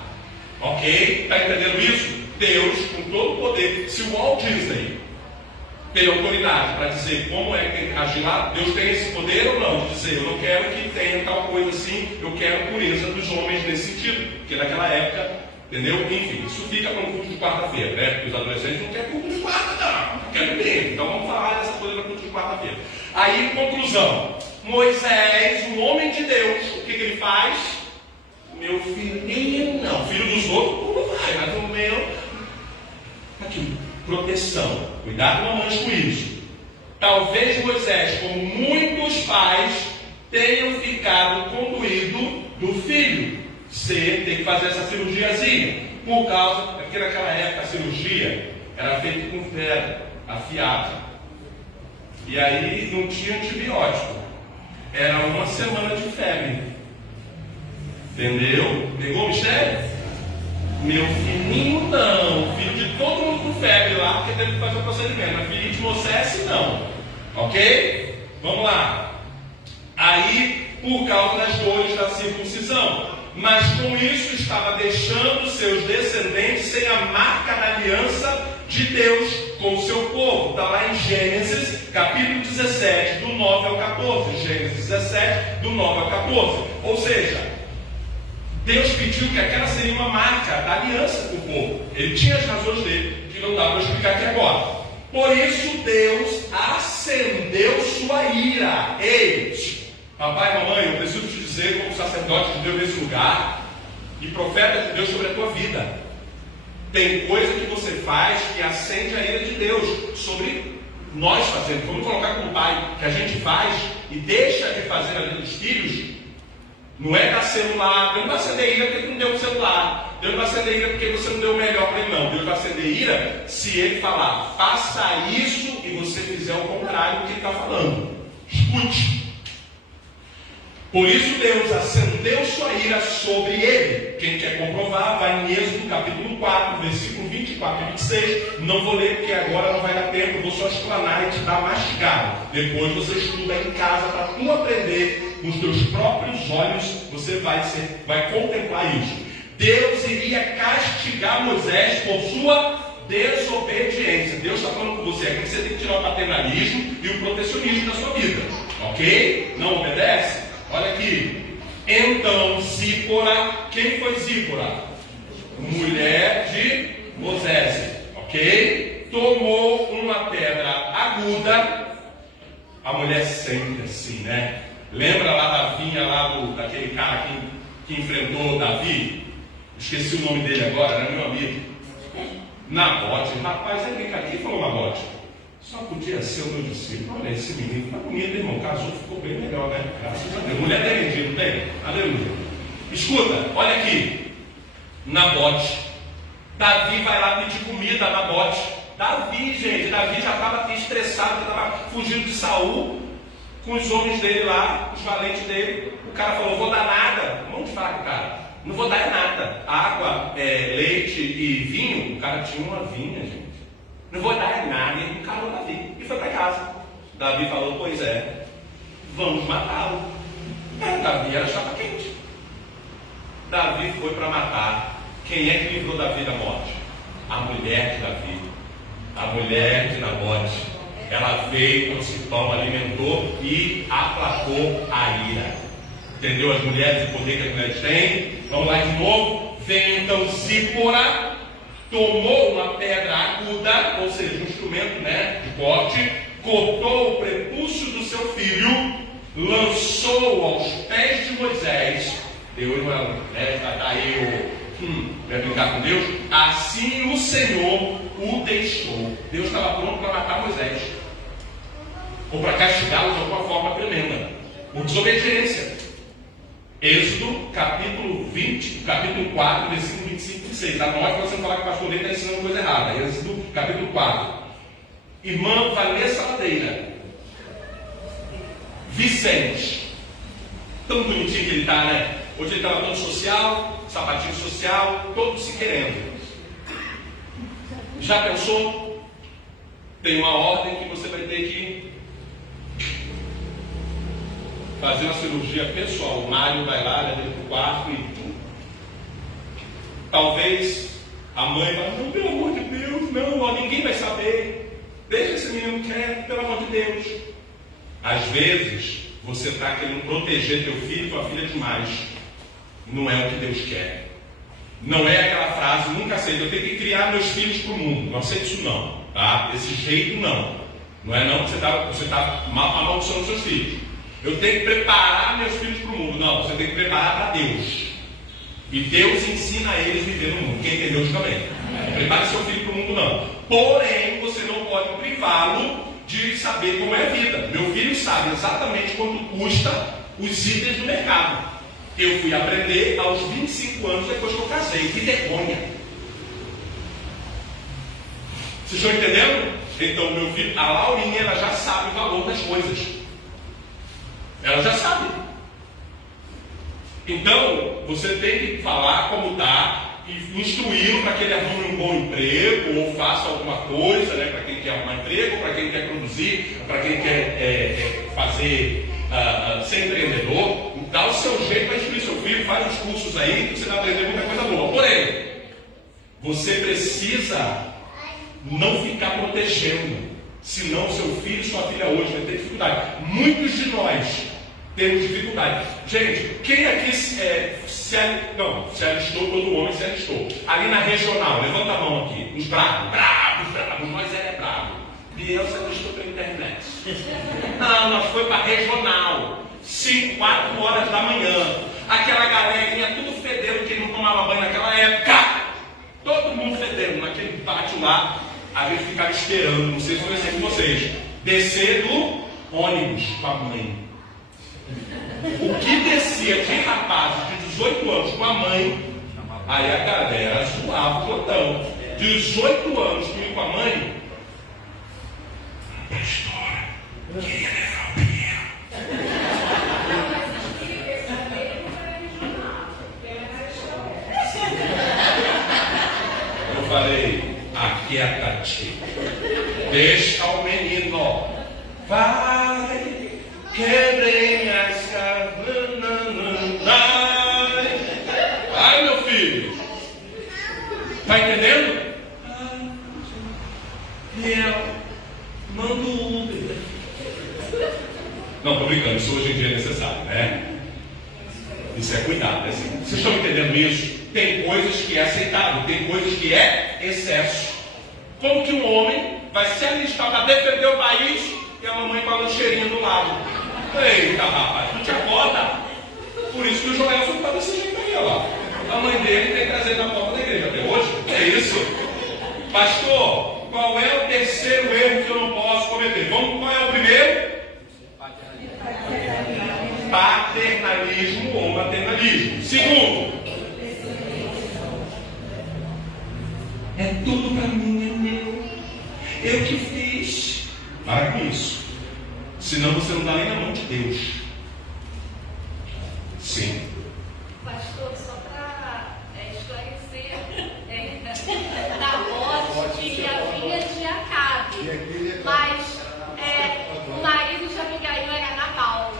Ok? Está entendendo isso? Deus, com todo o poder, se o Walt Disney tem autoridade para dizer como é que tem que agir lá, Deus tem esse poder ou não? De dizer, eu não quero que tenha tal coisa assim, eu quero a pureza dos homens nesse sentido. Porque naquela época, entendeu? Enfim, isso fica para um culto de quarta-feira, né? Porque os adolescentes não querem culto de quarta, não querem bem. Então vamos falar dessa coisa no culto de quarta-feira. Aí, conclusão. Moisés, um homem de Deus, o que ele faz? Meu filhinho não, filho dos outros, tudo vai, mas o meu, aqui, proteção, cuidado, mamães, com isso. Talvez Moisés, como muitos pais, tenham ficado com medo do filho ter que fazer essa cirurgiazinha, por causa, porque naquela época a cirurgia era feita com ferro afiado, e aí não tinha antibiótico, era uma semana de febre. Entendeu? Pegou o mistério? Meu filhinho não. Filho de todo mundo com febre lá, porque teve que fazer o procedimento. Mas filho de Moisés não. Ok? Vamos lá. Aí, por causa das dores da circuncisão. Mas com isso estava deixando seus descendentes sem a marca da aliança de Deus com o seu povo. Está lá em Gênesis, capítulo 17, do 9 ao 14. Gênesis 17, do 9 ao 14. Ou seja, Deus pediu que aquela seria uma marca da aliança com o povo. Ele tinha as razões dele, que não dá para explicar aqui agora. Por isso Deus acendeu sua ira. Ei, papai e mamãe, eu preciso te dizer, como sacerdote de Deus nesse lugar, e profeta de Deus sobre a tua vida, tem coisa que você faz que acende a ira de Deus sobre nós fazendo. Vamos colocar como pai, que a gente faz e deixa de fazer na vida dos filhos. Não é dar celular, Deus não vai acender ira porque ele não deu o celular, Deus não vai acender ira porque você não deu o melhor para ele, não. Deus vai acender ira se ele falar, faça isso e você fizer o contrário do que ele está falando. Escute. Por isso Deus acendeu sua ira sobre ele. Quem quer comprovar, vai em Êxodo capítulo 4, versículo 24 e 26. Não vou ler porque agora não vai dar tempo, vou só explanar e te dar mastigado. Depois você estuda em casa para tu aprender com os teus próprios olhos, você vai contemplar isso. Deus iria castigar Moisés por sua desobediência. Deus está falando com você aqui que você tem que tirar o paternalismo e o protecionismo da sua vida. Ok? Não obedece? Olha aqui. Então Zípora, quem foi Zípora? Mulher de Moisés. Ok? Tomou uma pedra aguda. A mulher sempre assim, né? Lembra lá da vinha lá daquele cara que enfrentou Davi? Esqueci o nome dele agora, era meu amigo. Nabote, rapaz, aí vem cá, quem falou Nabote? Só podia ser o meu discípulo. Olha, esse menino está bonito, irmão. Casou, ficou bem melhor, né? Graças a Deus. Mulher tem, não tem? Aleluia. Escuta, olha aqui. Nabote. Davi vai lá pedir comida a Nabote. Davi, gente, Davi já estava estressado, já estava fugindo de Saul, com os homens dele lá, os valentes dele. O cara falou, vou dar nada. Mão de vaca, cara. Não vou dar nada. Água, leite e vinho. O cara tinha uma vinha, gente. Não vou dar nada. Ele encarou Davi e foi para casa. Davi falou, pois é, vamos matá-lo. Davi era chapa quente. Davi foi para matar. Quem é que livrou Davi da morte? A mulher de Davi. A mulher de Nabote. Ela veio, trouxe pão, alimentou e aplacou a ira. Entendeu? As mulheres, o poder que as mulheres têm. Vamos lá de novo. Vem então Zípora, tomou uma pedra aguda, ou seja, um instrumento, né, de corte, cortou o prepúcio do seu filho, lançou aos pés de Moisés. Deus, está aí vai brincar com Deus? Assim o Senhor o deixou. Deus estava pronto para matar Moisés, ou para castigá-lo de alguma forma tremenda, por desobediência. Êxodo, capítulo 20, capítulo 4, versículo 25 e 26. Anote para você não falar que o pastor está ensinando coisa errada. Êxodo, capítulo 4. Irmã Vanessa Ladeira. Vicente. Tão bonitinho que ele está, né? Hoje ele estava todo social, sapatinho social, todo se querendo. Já pensou? Tem uma ordem que você vai ter que fazer uma cirurgia pessoal. O Mário vai lá, leva ele para o quarto e talvez a mãe vai, não, pelo amor de Deus, não, ó, ninguém vai saber. Deixa esse menino quieto, pelo amor de Deus. Às vezes, você está querendo proteger teu filho e tua filha demais. Não é o que Deus quer. Não é aquela frase, nunca aceito, eu tenho que criar meus filhos para o mundo. Não aceito isso não, tá? Desse jeito não. Não é não que você está amaldiçoando seus filhos. Eu tenho que preparar meus filhos para o mundo. Não, você tem que preparar para Deus. E Deus ensina eles a viver no mundo. Quem tem Deus também. Não prepare seu filho para o mundo, não. Porém, você não pode privá-lo de saber como é a vida. Meu filho sabe exatamente quanto custa os itens do mercado. Eu fui aprender aos 25 anos depois que eu casei. Que vergonha. Vocês estão entendendo? Então, meu filho, a Laurinha, ela já sabe o valor das coisas. Ela já sabe. Então, você tem que falar como está e instruí-lo para que ele arrume um bom emprego ou faça alguma coisa, né, para quem quer arrumar emprego, para quem quer produzir, para quem quer fazer, ser empreendedor. Dá o seu jeito para instruir seu filho, faz os cursos aí que você vai aprender muita coisa boa. Porém, você precisa não ficar protegendo, senão seu filho e sua filha hoje vai ter dificuldade. Muitos de nós temos dificuldade. Gente, quem aqui se alistou, todo homem se alistou? Ali na regional, levanta a mão aqui. Os bravos, nós é bravo. Biel se alistou pela internet. Não, nós foi para regional. 4 horas da manhã. Aquela galerinha tudo fedendo, que não tomava banho naquela época. Todo mundo fedendo, naquele pátio lá. A gente ficava esperando, não sei se foi assim com vocês, descer do ônibus com a mãe. O que descia de rapazes de 18 anos com a mãe, aí a galera zoava o plantão. 18 anos comigo com a mãe, pastor, queria levar o Pinheiro. Eu falei, aquieta-te, deixa o menino, vai, quebrei minhas ai, meu filho, tá entendendo? Manda o Uber. Não, tô brincando, isso hoje em dia é necessário, né? Isso é cuidado, né? Vocês estão entendendo isso? Tem coisas que é aceitável, tem coisas que é excesso. Como que um homem vai se alistar para defender o país e a mamãe com a lancheirinha do lado? Eita, rapaz, não te acorda? Por isso que o Joelson está desse jeito aí, ó. A mãe dele tem que trazer na porta da igreja até hoje. É isso. Pastor, qual é o terceiro erro que eu não posso cometer? Qual é o primeiro? Paternalismo ou maternalismo. Segundo, é tudo para mim, é meu. Eu que fiz. Para com isso. Senão você não dá nem na mão de Deus. Sim. Pastor, só para esclarecer, Nabote tinha filha de Acabe, mas o marido de Abigail era Nabal.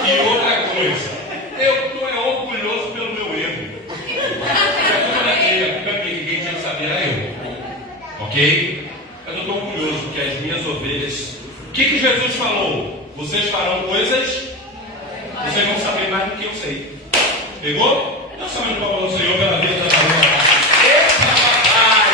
E outra coisa, eu estou orgulhoso pelo meu erro. Ninguém tinha que saber, era eu. Ok? Mas eu estou orgulhoso porque as minhas ovelhas. O que Jesus falou? Vocês farão coisas, vocês vão saber mais do que eu sei. Pegou? Nós sabemos o valor do Senhor pela vida da palavra. Eita, papai!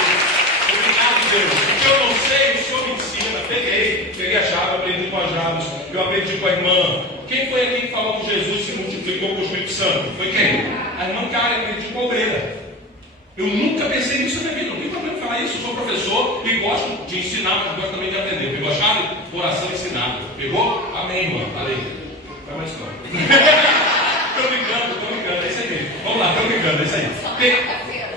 Obrigado, Deus. O que eu não sei, o Senhor me ensina. Peguei a chave, aprendi com as chaves, eu aprendi com a irmã. Quem foi aqui que falou que Jesus se multiplicou com o Espírito Santo? Foi quem? A irmã Karen, aprendi com a obreira. Eu nunca pensei nisso na minha vida, não tem problema falar isso. Eu sou professor e gosto de ensinar, mas gosto também de aprender. Pegou a chave? Oração ensinada. Pegou? Amém, irmã. Falei. Vai mais não. Estou brincando, é isso aí mesmo. Vamos lá, estou brincando, é isso aí.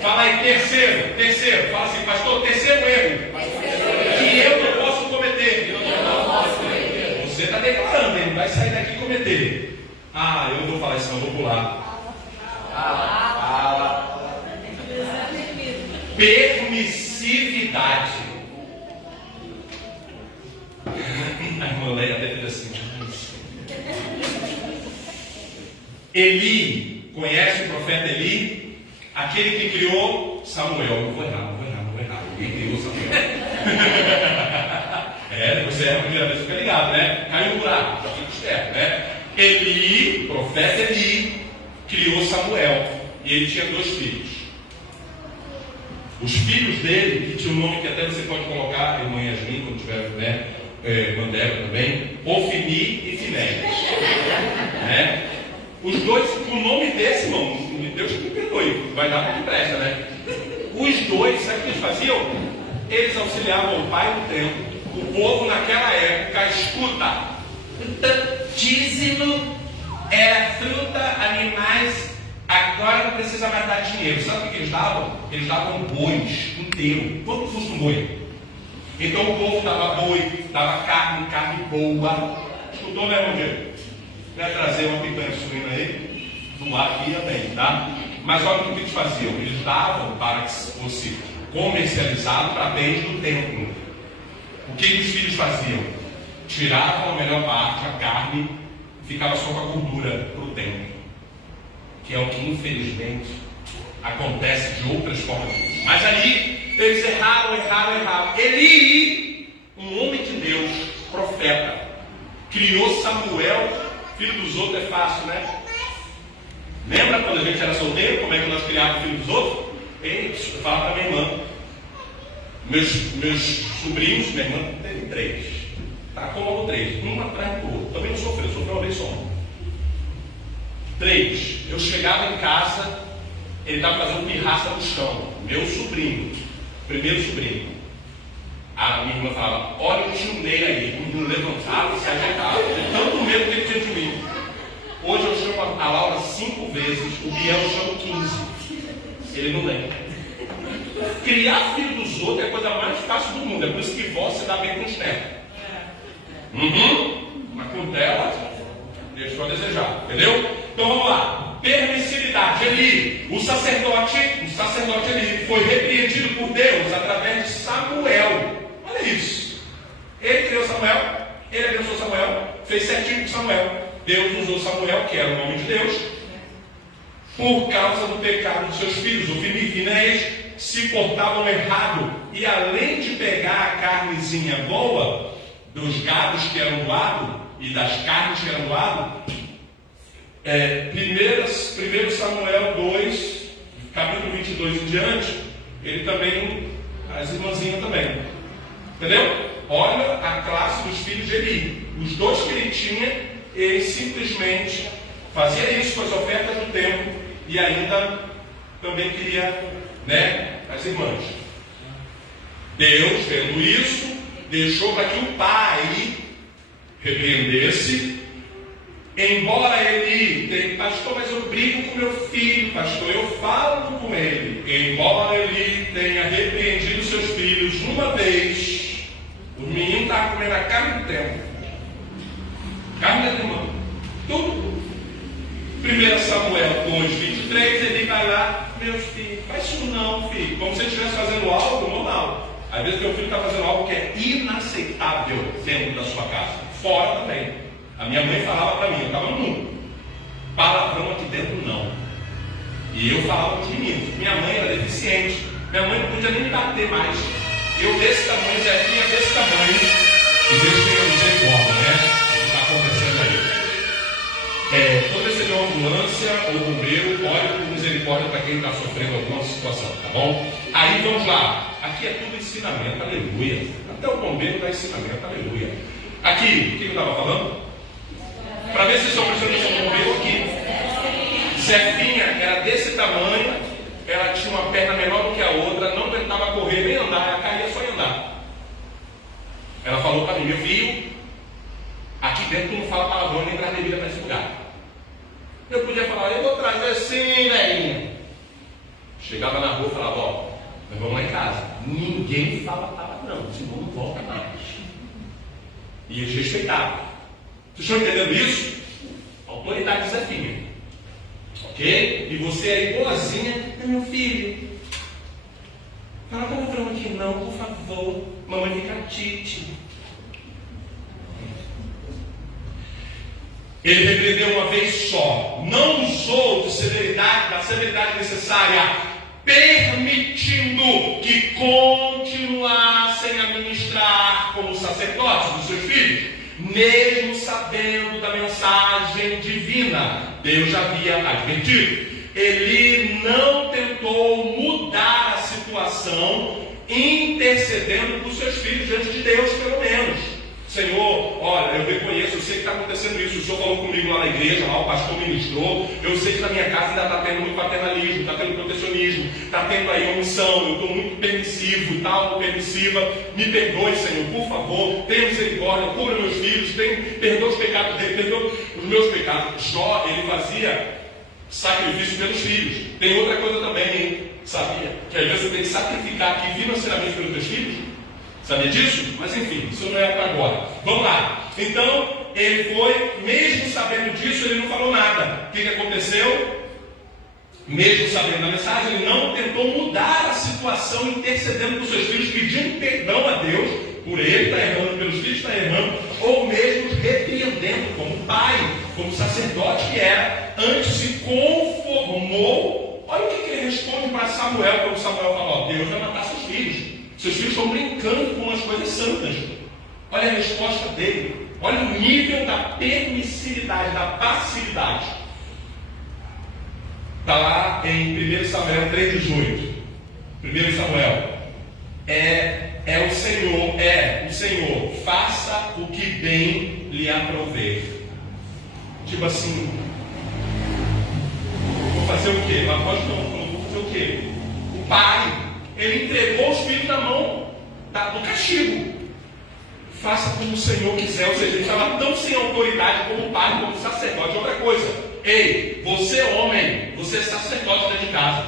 Fala aí, terceiro. Fala assim, pastor, terceiro erro. Que eu não posso cometer. Você está declarando, ele vai sair daqui e cometer. Eu não vou falar isso, não, vou pular. Fala. Permissividade. A irmã Leia deve ter assim. Eli, conhece o profeta Eli? Aquele que criou Samuel. Não vou errar. Ele criou Samuel. Você erra a primeira vez, fica ligado, né? Caiu no buraco, já fica esperto, né? Eli, profeta Eli, criou Samuel. E ele tinha 2 filhos. Os filhos dele, que tinha um nome que até você pode colocar, irmã Yasmin, quando tiver, né? Mandela também, Ofni e Finéias. Né? Os dois, o nome desse, irmão, Deus que me perdoe, vai dar para que presta, né? Os dois, sabe o que eles faziam? Eles auxiliavam o pai no templo. O povo naquela época, escuta, dízimo era fruta, animais, agora não precisa mais dar dinheiro. Sabe o que eles davam? Eles davam bois inteiro. Quanto custa um boi? Então o povo dava boi, dava carne boa. Escutou, né, irmão Diego? Vai trazer uma picanha suína aí, do ar aqui também, tá? Mas olha o que eles faziam. Eles davam para que fosse comercializado para bens do templo. O que os filhos faziam? Tiravam a melhor parte, a carne, e ficava só com a gordura para o templo. Que é o que infelizmente acontece de outras formas. Mas ali eles erraram. Eli, um homem de Deus, profeta, criou Samuel, filho dos outros. É fácil, né? Lembra quando a gente era solteiro, como é que nós criávamos o filho dos outros? Eu falava para minha irmã. Meus sobrinhos, minha irmã teve 3. Tá com logo 3, um atrás do outro. Também não sofreu uma vez só. 3. Eu chegava em casa, ele estava fazendo pirraça no chão. Meu sobrinho, primeiro sobrinho. A minha irmã falava, olha o tio Ney aí. O menino levantava e se ajeitava. De tanto medo que ele tinha de mim. Hoje eu chamo a Laura 5 vezes, o Biel eu chamo 15. Ele não lembra. Criar filho dos outros é a coisa mais fácil do mundo. É por isso que vó se dá bem com os netos. Mas com dela, deixou a desejar. Entendeu? Então vamos lá. Permissividade. Eli, o sacerdote Eli foi repreendido por Deus através de Samuel. Olha isso. Ele criou Samuel, ele abençoou Samuel, fez certinho com Samuel. Deus usou Samuel, que era o nome de Deus, por causa do pecado de seus filhos. Ofni e Finéias se portavam errado, e além de pegar a carnezinha boa dos gados que eram doados, e das carnes que eram do lado, 1 Samuel 2, capítulo 22 em diante, ele também, as irmãzinhas também. Entendeu? Olha a classe dos filhos de Eli. Os dois que ele tinha, ele simplesmente fazia isso com as ofertas do templo e ainda também queria, as irmãs. Deus, vendo isso, deixou para que o pai repreendesse. Embora ele tenha, pastor, mas eu brigo com meu filho, pastor, eu falo com ele. Embora ele tenha repreendido seus filhos uma vez, o menino estava comendo a carne do templo. Carne da irmã. Tudo. 1 Samuel 2:23, ele vai lá, meus filhos, faz isso não, filho. Como se ele estivesse fazendo algo normal. Às vezes teu filho está fazendo algo que é inaceitável dentro da sua casa. Fora também. A minha mãe falava para mim, eu estava no mundo. Palavrão aqui dentro não. E eu falava com os meninos. Minha mãe era deficiente. Minha mãe não podia nem me bater mais. Eu desse tamanho, Zefinha desse tamanho. E Deus tenha misericórdia, O que está acontecendo aí? Toda vez que uma ambulância ou bombeiro, olhe por misericórdia para quem está sofrendo alguma situação, tá bom? Aí vamos lá. Aqui é tudo ensinamento, aleluia. Até o bombeiro dá ensinamento, aleluia. Aqui, o que eu estava falando? Para ver se estão prestando atenção no bombeiro aqui. Zefinha era desse tamanho, ela tinha uma perna menor do que a outra, não tentava correr nem andar, ela caía só em andar. Ela falou para mim, meu filho, aqui dentro tu não fala palavrão nem traz bebida para esse lugar. Eu podia falar, eu vou trazer sim, velhinha. Chegava na rua e falava, nós vamos lá em casa. Ninguém fala palavrão, senão não volta mais. E eles respeitavam. Vocês estão entendendo isso? Autoridade de Zefinha. Ok? E você é igualzinha, meu filho. Fala palavrão aqui não, por favor. Mamãe fica tite. Ele repreendeu uma vez só. Não usou da severidade necessária, permitindo que continuassem a ministrar como sacerdotes dos seus filhos. Mesmo sabendo da mensagem divina, Deus já havia advertido. Ele não tentou mudar a situação, intercedendo por seus filhos diante de Deus, pelo menos. Senhor, olha, eu reconheço, eu sei que está acontecendo isso. O Senhor falou comigo lá na igreja, lá o pastor ministrou. Eu sei que na minha casa ainda está tendo muito paternalismo, está tendo protecionismo, está tendo aí omissão. Eu estou muito permissivo e tal, permissiva. Me perdoe, Senhor, por favor. Tenha misericórdia, cubra meus filhos, perdoa os pecados dele, perdoa os meus pecados. Jó, ele fazia sacrifício pelos filhos. Tem outra coisa também, hein? Sabia? Que às vezes você tem que sacrificar aqui financeiramente pelos teus filhos. Sabia disso? Mas enfim, isso não é para agora. Vamos lá. Então, ele foi, mesmo sabendo disso, ele não falou nada. O que aconteceu? Mesmo sabendo da mensagem, ele não tentou mudar a situação, intercedendo por seus filhos, pedindo perdão a Deus, por ele estar errando, pelos filhos estar errando, ou mesmo repreendendo como pai, como sacerdote que era. Antes se conformou. Olha o que ele responde para Samuel, quando Samuel falou, Deus vai matar seus filhos. Seus filhos estão brincando com as coisas santas. Olha a resposta dele. Olha o nível da permissividade, da passividade. Está lá em 1 Samuel 3,18. 1 Samuel. É o Senhor. Faça o que bem lhe aprouver. Tipo assim. Vou fazer o quê? Mas pode não. Vou fazer o quê? O pai. Ele entregou os filhos na mão do castigo. Faça como o Senhor quiser. Ou seja, ele estava tão sem autoridade como pai, como sacerdote. Outra coisa. Ei, você homem, você é sacerdote dentro de casa.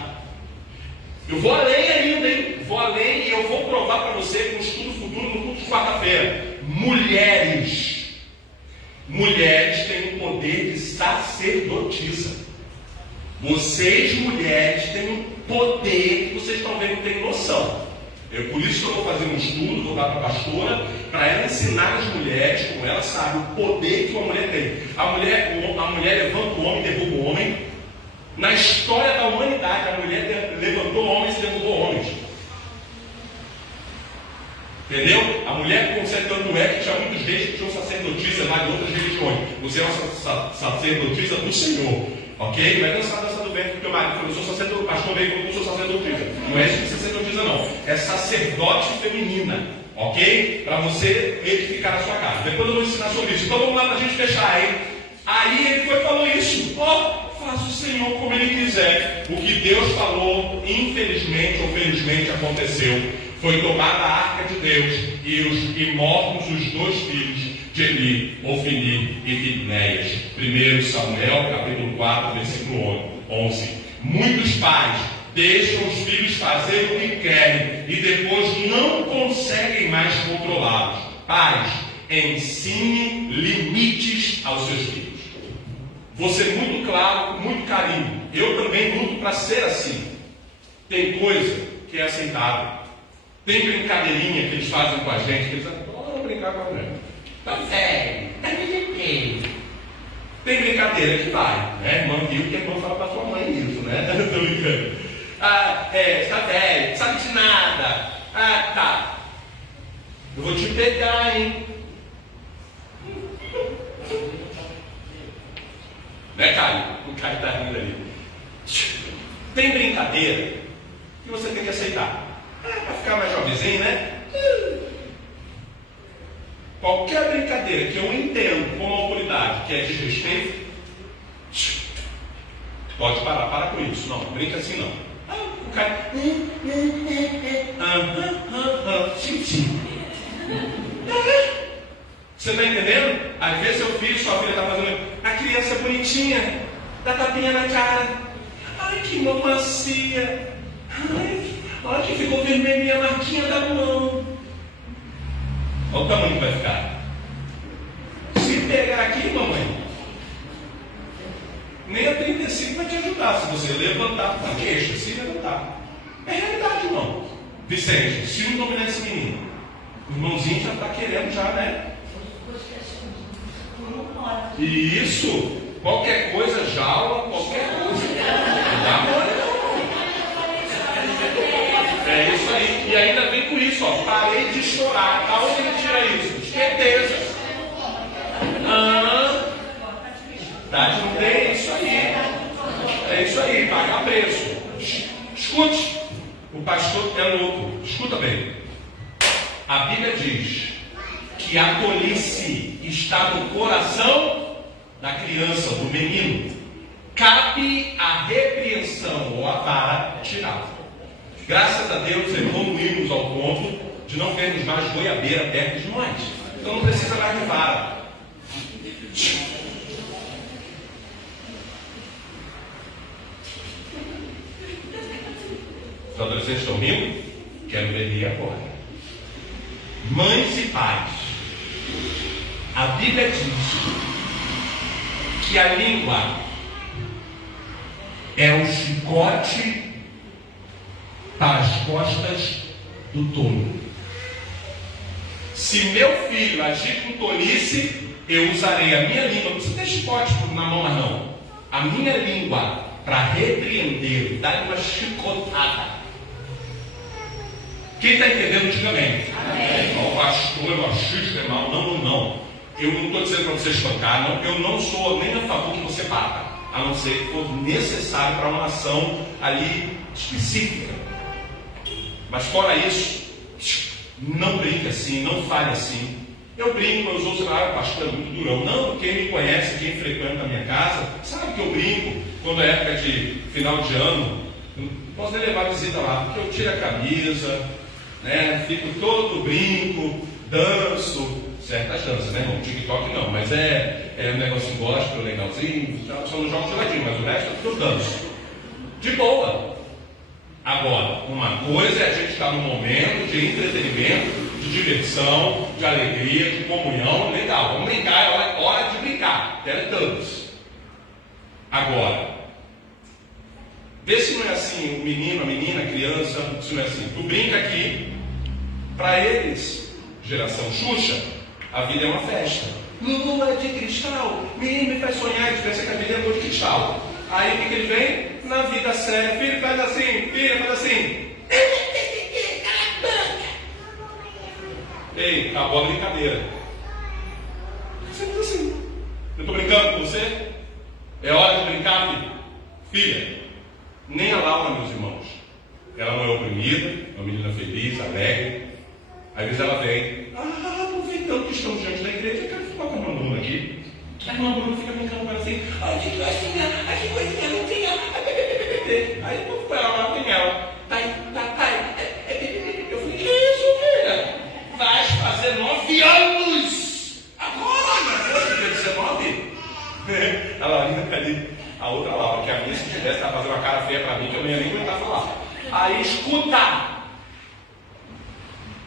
Eu vou além ainda, hein? Vou além e eu vou provar para você com um estudo futuro no culto de quarta-feira. Mulheres têm o poder de sacerdotisa. Vocês, mulheres, têm um poder que vocês talvez não tenham noção. Por isso que eu vou fazer um estudo, vou dar para a pastora, para ela ensinar as mulheres, como ela sabe, o poder que uma mulher tem. A mulher levanta o homem, derruba o homem. Na história da humanidade, a mulher levantou homens e derrubou homens. Entendeu? A mulher consegue ter mulher que tinha muitos reis que tinham sacerdotisa. sacerdotisa lá de outras religiões. Você é uma sacerdotisa do Senhor. Ok? Não é dançar dança do ventre, porque o marido falou, eu sou sacerdote, o pastor veio como eu sou sacerdotisa. Não é isso que sacerdotisa, não. É sacerdote feminina. Ok? Para você edificar a sua casa. Depois eu vou ensinar sobre isso. Então vamos lá para a gente fechar, hein? Aí ele foi e falou isso. Faça o Senhor como Ele quiser. O que Deus falou, infelizmente ou felizmente aconteceu. Foi tomada a arca de Deus e mortos os 2 filhos de Eli, Ofni e Finéias. 1 Samuel, capítulo 4, versículo 11. Muitos pais deixam os filhos fazer o que querem e depois não conseguem mais controlá-los. Pais, ensine limites aos seus filhos. Vou ser muito claro, com muito carinho. Eu também luto para ser assim. Tem coisa que é aceitável. Tem brincadeirinha que eles fazem com a gente, que eles adoram brincar com a gente. Tá velho, tá brinquedo. Tem brincadeira que vai, né? Irmã viu que a irmã fala para sua mãe isso, né? Tô brincando. Tá velho, sabe de nada. Tá. Eu vou te pegar, hein? Né, Caio? O Caio está rindo ali. Tem brincadeira que você tem que aceitar. Para ficar mais jovenzinho, né? Qualquer brincadeira que eu entendo como autoridade que é desrespeito, pode parar, para com isso. Não, brinca assim não. O Caio. Você está entendendo? Às vezes seu filho, sua filha está fazendo. A criança é bonitinha, dá tapinha na cara. Ai, que mão macia. Ai, olha que ficou vermelhinha a marquinha da mão. Olha o tamanho que vai ficar. Se pegar aqui, mamãe, nem a 35 vai te ajudar. Se você levantar a queixa, se levantar. É realidade, irmão. Vicente, se não dominar esse menino, o irmãozinho já está querendo já, né? E isso, qualquer coisa, jaula, qualquer coisa. Dá mole, não. É isso aí. E ainda vem com isso, ó. Parei de chorar. Aonde ele tira isso? Esperteza. Tá, não tem, é isso aí. É isso aí, pagar preço. Escute. O pastor é louco. Escuta bem. A Bíblia diz que a tolice está no coração da criança, do menino. Cabe a repreensão ou a vara tirá-la. Graças a Deus evoluímos ao ponto de não termos mais goiabeira perto de nós. Então não precisa mais de vara. Os adolescentes estão rindo? Quero ver rir agora. Mães e pais, a Bíblia diz que a língua é o chicote para as costas do tolo. Se meu filho agir com tolice, eu usarei a minha língua. Não precisa ter chicote na mão, mas não. A minha língua para repreender, dar uma chicotada. Quem está entendendo, diga amém. O pastor é machista, é mal. Não. Eu não estou dizendo para você espancar, não. Eu não sou nem a favor que você bata, a não ser que for necessário para uma ação ali específica. Mas fora isso, não brinque assim, não fale assim. Eu brinco, os outros falam, o pastor é muito durão. Não, quem me conhece, quem frequenta a minha casa, sabe que eu brinco quando é época de final de ano. Não posso nem levar visita lá, porque eu tiro a camisa, né? Fico todo brinco, danço, certas danças, né? No TikTok não, mas é um negocinho gospel, legalzinho, só não jogo geladinho, mas o resto eu danço. De boa. Agora, uma coisa é a gente estar num momento de entretenimento, de diversão, de alegria, de comunhão, legal, vamos brincar, é hora de brincar, quero todos. Agora, vê se não é assim, o menino, a menina, a criança, se não é assim. Tu brinca aqui, para eles, geração Xuxa, a vida é uma festa. Lua de cristal, menino me faz sonhar, eles pensam que a vida é lua de cristal. Aí o que ele vem? Na vida séria, filho faz assim, filha faz assim. Ei, acabou a brincadeira. oprimida, uma menina feliz, alegre. Às vezes ela vem, aproveitando que estamos diante da igreja, eu quero ficar com a irmã Bruna aqui. A irmã Bruna fica brincando com ela assim, que gracinha, que coisinha lindinha, aí eu vou com ela lá, tem ela. Eu falei, que isso, filha? Vai fazer 9 anos! Agora! Você tem 19? Ela ainda ali, a outra lá, porque a minha, se tivesse, tá fazendo uma cara feia pra mim, que eu não ia nem aguentar falar. Aí, escuta!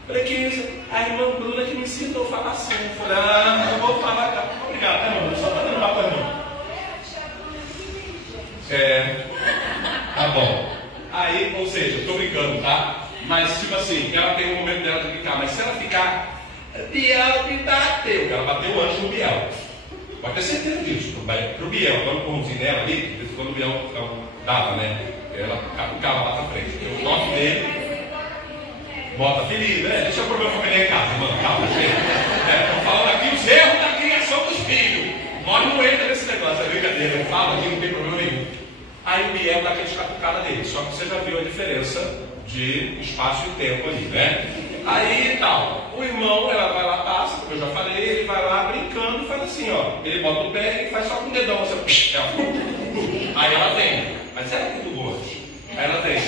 Falei, que isso? A irmã Bruna que me ensinou a falar assim. Eu falei, eu vou falar, tá? Obrigado, tá, irmã? Só tá dando uma pra mim. Tá bom. Aí, ou seja, eu tô brincando, tá? Mas, tipo assim, ela tem um momento dela de brincar, mas se ela ficar, Biel me bateu. Ela bateu antes no Biel. Pode ter certeza disso. Pro Biel, dando um pãozinho nela ali, quando o Biel dava, né? Ela ficava lá pra frente. O toque dele. Bota apelido, deixa o problema familiar em casa, mano, calma, gente. Estão falando aqui os erros da criação dos filhos. Nós não entra nesse negócio, é brincadeira, eu falo aqui, não tem problema nenhum. Aí o Biel dá aquele escapucada dele, só que você já viu a diferença de espaço e tempo ali, né? Aí tal, o irmão, ela vai lá, passa, como eu já falei, ele vai lá brincando e faz assim, ó. Ele bota o pé e faz só com o dedão, assim, aí ela vem, mas é muito gosto. Aí ela vem,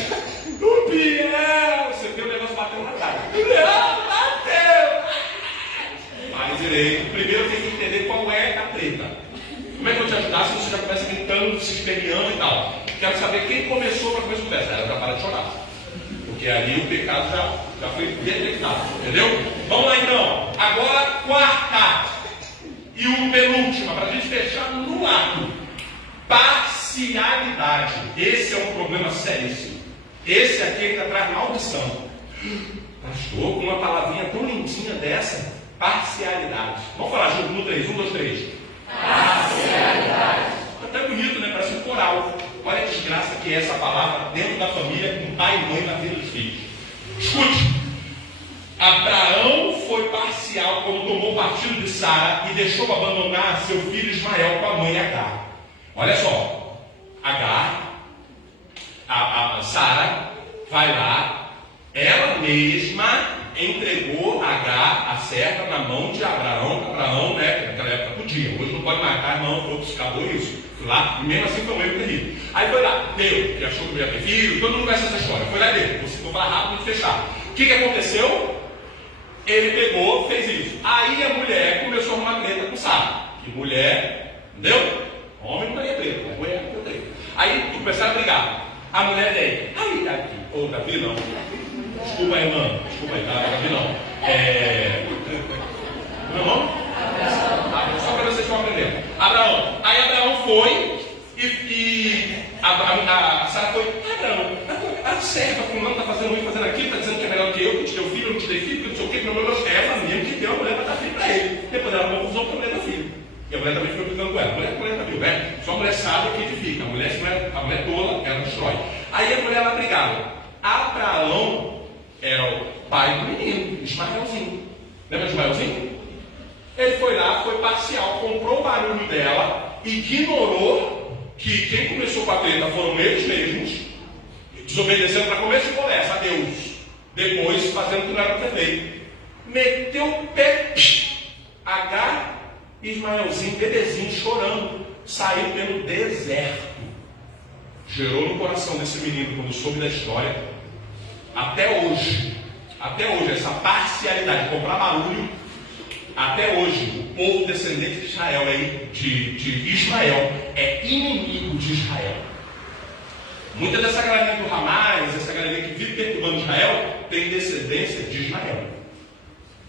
o Biel, você vê o negócio batendo na cara. Não, bateu! Mas direito, primeiro tem que entender qual é a treta. Como é que eu te ajudar se você já começa gritando, se espelhando e tal? Quero saber quem começou para começar a conversa. Ela já para de chorar. Porque ali o pecado já foi detectado. Entendeu? Vamos lá então. Agora, quarta e o penúltima, para a gente fechar no lado. Parcialidade. Esse é um problema seríssimo. Esse aqui ainda traz maldição. Pastor, com uma palavrinha tão lindinha dessa, parcialidade. Vamos falar junto no 3, 1, 2, 3. Parcialidade. Até bonito, né? Parece um coral. Olha a desgraça que é essa palavra dentro da família, com pai e mãe na vida dos filhos. Escute. Abraão foi parcial quando tomou partido de Sara e deixou abandonar seu filho Ismael com a mãe Agar. Olha só. Agar, Sara, vai lá, ela mesma entregou Agar, a serva, na mão de Abraão. Abraão, né, que naquela época podia, hoje não pode matar, não, acabou isso. Lá, e mesmo assim foi um erro terrível. Aí foi lá, deu, que achou que ia ter filho, todo mundo conhece essa história. Foi lá e deu, vou falar rápido e fechar. O que aconteceu? Ele pegou, fez isso. Aí a mulher começou a arrumar treta com Sara. Que mulher, entendeu? Homem não daria treta, mulher não daria treta. Aí começaram a brigar. A mulher veio, ai, Davi, ou Davi não. Desculpa aí, irmã. Desculpa aí, Davi não. Meu irmão? Só para vocês estão aprendendo. Abraão. Aí Abraão foi e a Sara foi, Abraão, a serva fulano está fazendo isso, fazendo aquilo, está dizendo que é melhor que eu, que te deu filho, eu não te dei filho, que não sei o que, que não é ela mesmo que deu a mulher para dar filho para ele. Depois ela confusão com a mulher da filha. E a mulher também ficou brigando com ela. A mulher tá viu, né? Só a mulher sabe que edifica. A mulher tola, ela destrói. Aí a mulher lá brigava. Abraão era o pai do menino, Ismaelzinho. Lembra de Ismaelzinho? Ele foi lá, foi parcial, comprou o barulho dela, ignorou que quem começou com a treta foram eles mesmos, desobedecendo para começo de conversa a Deus, depois fazendo o que não era para ter feito. Meteu o pé, Agar e Ismaelzinho, bebezinho, chorando, saiu pelo deserto. Gerou no coração desse menino, quando soube da história, até hoje, essa parcialidade, comprar barulho. Até hoje, o povo descendente de Israel, de Ismael, é inimigo de Israel. Muita dessa galerinha do Hamas, essa galerinha que vive perturbando Israel, tem descendência de Israel.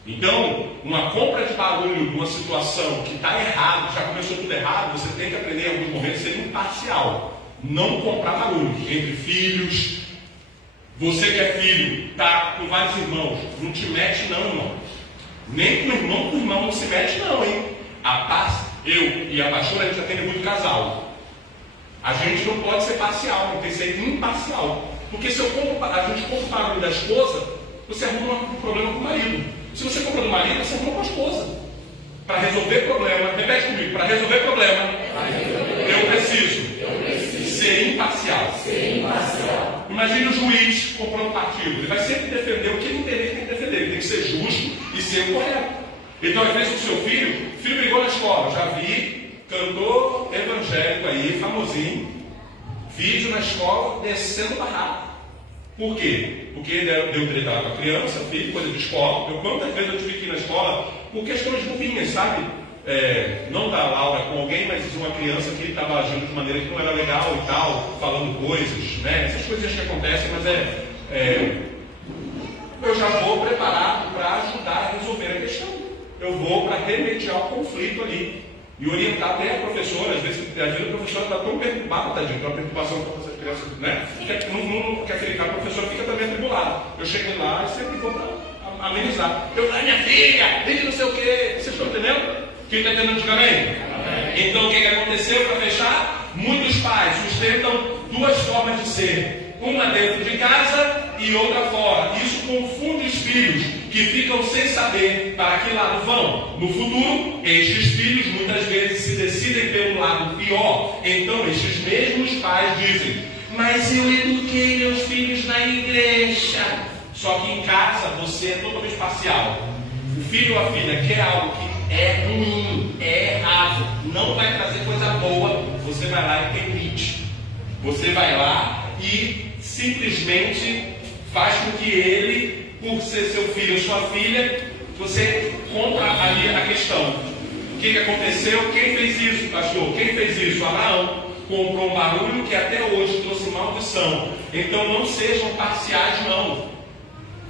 Então, uma compra de barulho numa situação que está errado, já começou tudo errado, você tem que aprender em alguns momentos a ser imparcial. Não comprar barulho entre filhos. Você que é filho, está com vários irmãos, não te mete não, irmão. Nem com o irmão não se mete não, hein? Eu e a pastora, a gente atende muito casal. A gente não pode ser parcial, tem que ser imparcial. Porque se a gente compra o barulho da esposa, você arruma um problema com o marido. Se você compra do marido, você arruma com a esposa. Para resolver problema, repete comigo, para resolver problema, eu preciso ser imparcial. Imagine o juiz comprando partido. Ele vai sempre defender o que ele entender que tem que defender. Ele tem que ser justo e ser o correto. Então, às vezes, o seu filho brigou na escola. Já vi cantor evangélico aí, famosinho, vídeo na escola descendo barraco. Por quê? Porque ele deu treta com a criança, filho, coisa de escola. Quantas vezes eu tive que ir na escola por questões bobinhas, sabe? Não da Laura com alguém, mas uma criança que estava agindo de maneira que não era legal e tal, falando coisas, né? Essas coisas que acontecem, mas eu já vou preparado para ajudar a resolver a questão. Eu vou para remediar o conflito ali. E orientar até a professora, às vezes a professora está tão perturbada, tadinha, tem uma perturbação com essa criança, né? Que a professora fica também atribulada. Eu chego lá e sempre vou para amenizar. Minha filha, diz não sei o quê. Vocês estão entendendo? Quem está entendendo, diga amém? Então o que aconteceu para fechar? Muitos pais sustentam duas formas de ser. Uma dentro de casa e outra fora. Isso confunde os filhos, que ficam sem saber para que lado vão. No futuro, estes filhos muitas vezes se decidem pelo lado pior. Então, estes mesmos pais dizem: mas eu eduquei meus filhos na igreja. Só que em casa você é totalmente parcial. O filho ou a filha quer algo que é ruim, é errado, não vai trazer coisa boa, você vai lá e permite. Você vai lá e simplesmente faz com que ele, por ser seu filho ou sua filha, você compra ali a questão. O que aconteceu? Quem fez isso, pastor? Quem fez isso? Abraão comprou um barulho que até hoje trouxe maldição. Então não sejam parciais, não.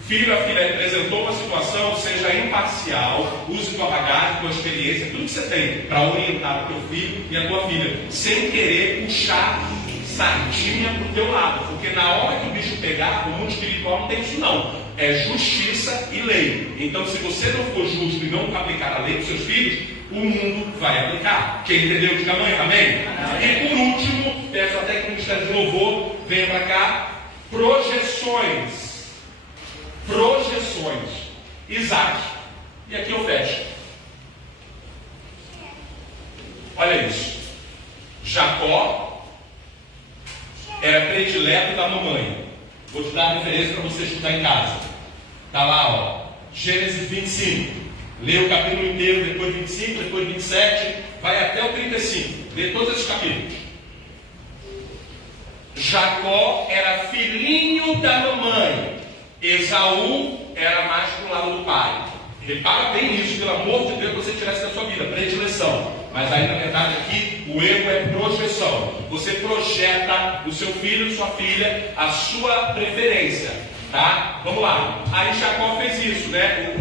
Filho ou filha apresentou uma situação, seja imparcial, use tua bagagem, tua experiência, tudo que você tem para orientar o teu filho e a tua filha, sem querer puxar sardinha para o teu lado, porque na hora que o bicho pegar, o mundo espiritual não tem isso não, é justiça e lei. Então, se você não for justo e não aplicar a lei para os seus filhos, o mundo vai aplicar. Quem entendeu, diga amém, amém? E por último, peço até que o Ministério de Louvor venha para cá, projeções. Isaac. E aqui eu fecho. Olha isso. Jacó era predileto da mamãe. Vou te dar a referência para você estudar em casa. Está lá, ó. Gênesis 25. Lê o capítulo inteiro, depois 25, depois 27, vai até o 35. Lê todos esses capítulos. Jacó era filhinho da mamãe. Esaú era mais para o lado do pai. Repara bem nisso, pelo amor de Deus, você tirasse da sua vida, predileção. Mas aí, na verdade, aqui, o erro é projeção. Você projeta o seu filho, sua filha, a sua preferência. Tá? Vamos lá. Aí Jacó fez isso, né?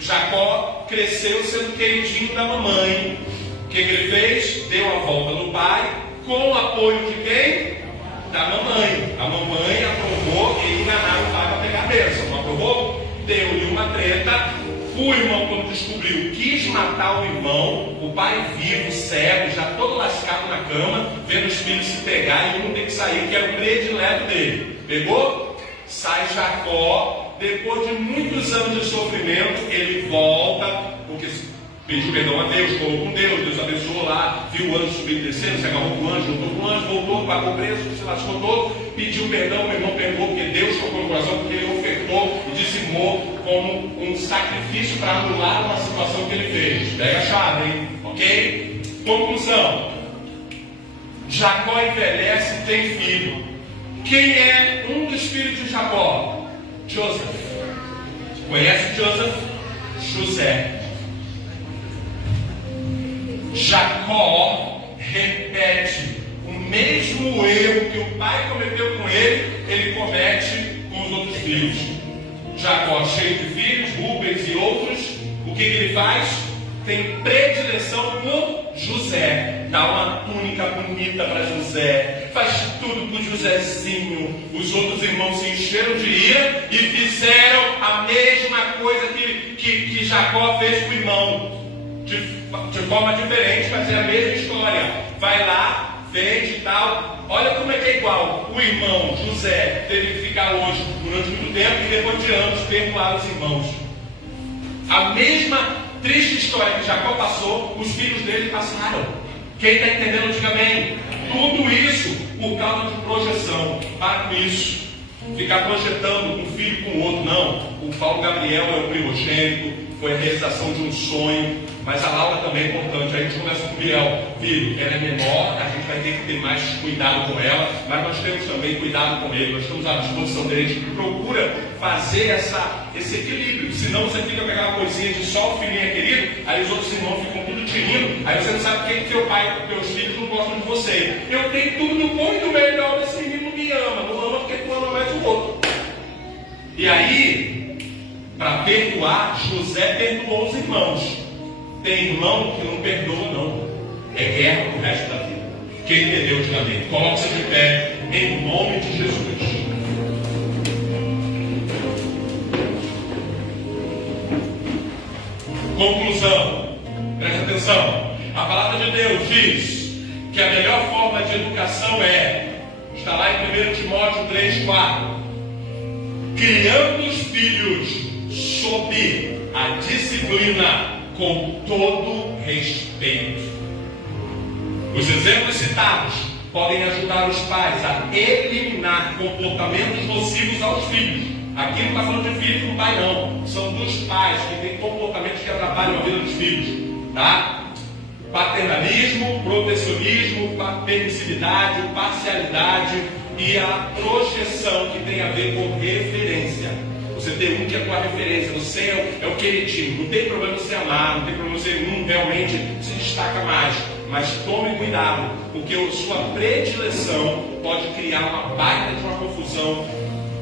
Jacó cresceu sendo queridinho da mamãe. O que ele fez? Deu a volta no pai, com o apoio de quem? Da mamãe. A mamãe aprovou ele enganar o pai para pegar a bênção. Não aprovou? Deu-lhe uma treta. O irmão, quando descobriu, quis matar o irmão. O pai vivo, cego, já todo lascado na cama, vendo os filhos se pegar e um tem que sair, que era o predileto dele. Pegou? Sai Jacó. Depois de muitos anos de sofrimento, ele volta, porque pediu perdão a Deus, falou com Deus, Deus abençoou lá, viu o anjo subindo e descendo, se agarrou com o anjo, lutou com o anjo, voltou, pagou o preço, se lascou todo, pediu perdão, o irmão pegou, porque Deus tocou no coração, porque ele ofertou e dizimou como um sacrifício para anular uma situação que ele fez. Pega a chave, hein? Ok? Conclusão. Jacó envelhece e tem filho. Quem é um dos filhos de Jacó? Joseph. Conhece Joseph? José. Jacó repete o mesmo erro que o pai cometeu com ele comete com os outros filhos. Jacó, cheio de filhos, Rubens e outros, o que ele faz? Tem predileção por José. Dá uma túnica bonita para José, faz tudo por Josézinho. Os outros irmãos se encheram de ira e fizeram a mesma coisa que Jacó fez com o irmão. De forma diferente, mas é a mesma história. Vai lá, vende e tal. Olha como é que é igual. O irmão José teve que ficar hoje durante muito tempo e depois de anos perdoar os irmãos. A mesma triste história que Jacó passou, os filhos dele passaram. Quem está entendendo, diga amém. Tudo isso, por causa de projeção. Para com isso. Ficar projetando um filho com o outro, não. O Paulo Gabriel é o primogênito, foi a realização de um sonho, mas a Laura também é importante. Aí a gente começa com o Biel, filho, ela é menor, a gente vai ter que ter mais cuidado com ela, mas nós temos também cuidado com ele, nós estamos à disposição dele. A gente procura fazer esse equilíbrio, senão você fica com aquela coisinha de só o filhinho é querido, aí os outros irmãos ficam tudo tinindo, aí você não sabe quem que teu pai e teus filhos não gostam de você. Eu tenho tudo do bom e do melhor, esse menino me ama, não ama porque tu ama mais o outro. E aí, para perdoar, José perdoou os irmãos. Tem irmão que não perdoa, não. É guerra pro resto da vida. Quem entendeu, diga amém. Coloque-se de pé, em nome de Jesus. Conclusão. Preste atenção. A palavra de Deus diz que a melhor forma de educação está lá em 1 Timóteo 3,4. Criando os filhos sob a disciplina com todo respeito. Os exemplos citados podem ajudar os pais a eliminar comportamentos nocivos aos filhos. Aqui não está falando de filho com pai, não. São dos pais que têm comportamentos que atrapalham a vida dos filhos. Tá? Paternalismo, protecionismo, permissividade, parcialidade e a projeção que tem a ver com referência. Você tem um que é com a referência, você é o queridinho. Não tem problema você amar, não tem problema você realmente se destaca mais. Mas tome cuidado, porque a sua predileção pode criar uma baita de uma confusão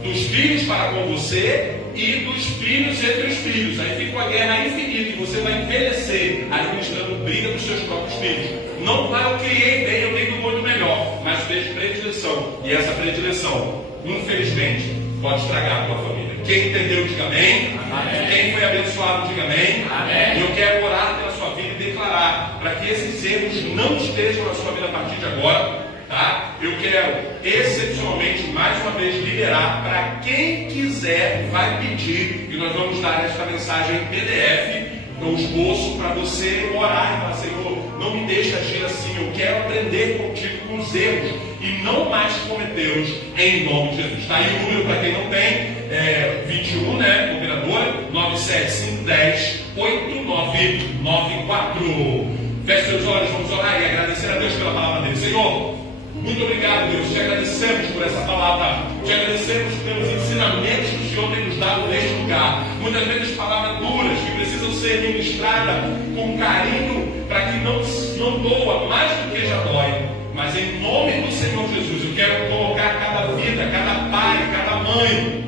dos filhos para com você e dos filhos entre os filhos. Aí fica uma guerra infinita e você vai envelhecer administrando briga dos seus próprios filhos. Não vai, eu criei bem, eu tenho muito melhor, mas fez predileção. E essa predileção, infelizmente, pode estragar a tua família. Quem entendeu, diga amém. Amém. Quem foi abençoado, diga amém. Amém. Eu quero orar pela sua vida e declarar para que esses erros não estejam na sua vida a partir de agora. Tá? Eu quero excepcionalmente mais uma vez liberar para quem quiser, vai pedir, e nós vamos dar esta mensagem em PDF, um esboço para você orar e falar: Senhor, não me deixe agir assim, eu quero aprender contigo com os erros e não mais cometê-los, em nome de Jesus. Está aí o número para quem não tem, 21, né, operadora, 97510 8994. Feche seus olhos, vamos orar e agradecer a Deus pela palavra dele. Senhor, muito obrigado, Deus. Te agradecemos por essa palavra. Te agradecemos pelos ensinamentos que o Senhor tem nos dado neste lugar. Muitas vezes palavras duras que precisam ser ministradas com carinho para que não doa mais do que já dói. Mas em nome do Senhor Jesus, eu quero colocar cada vida, cada pai, cada mãe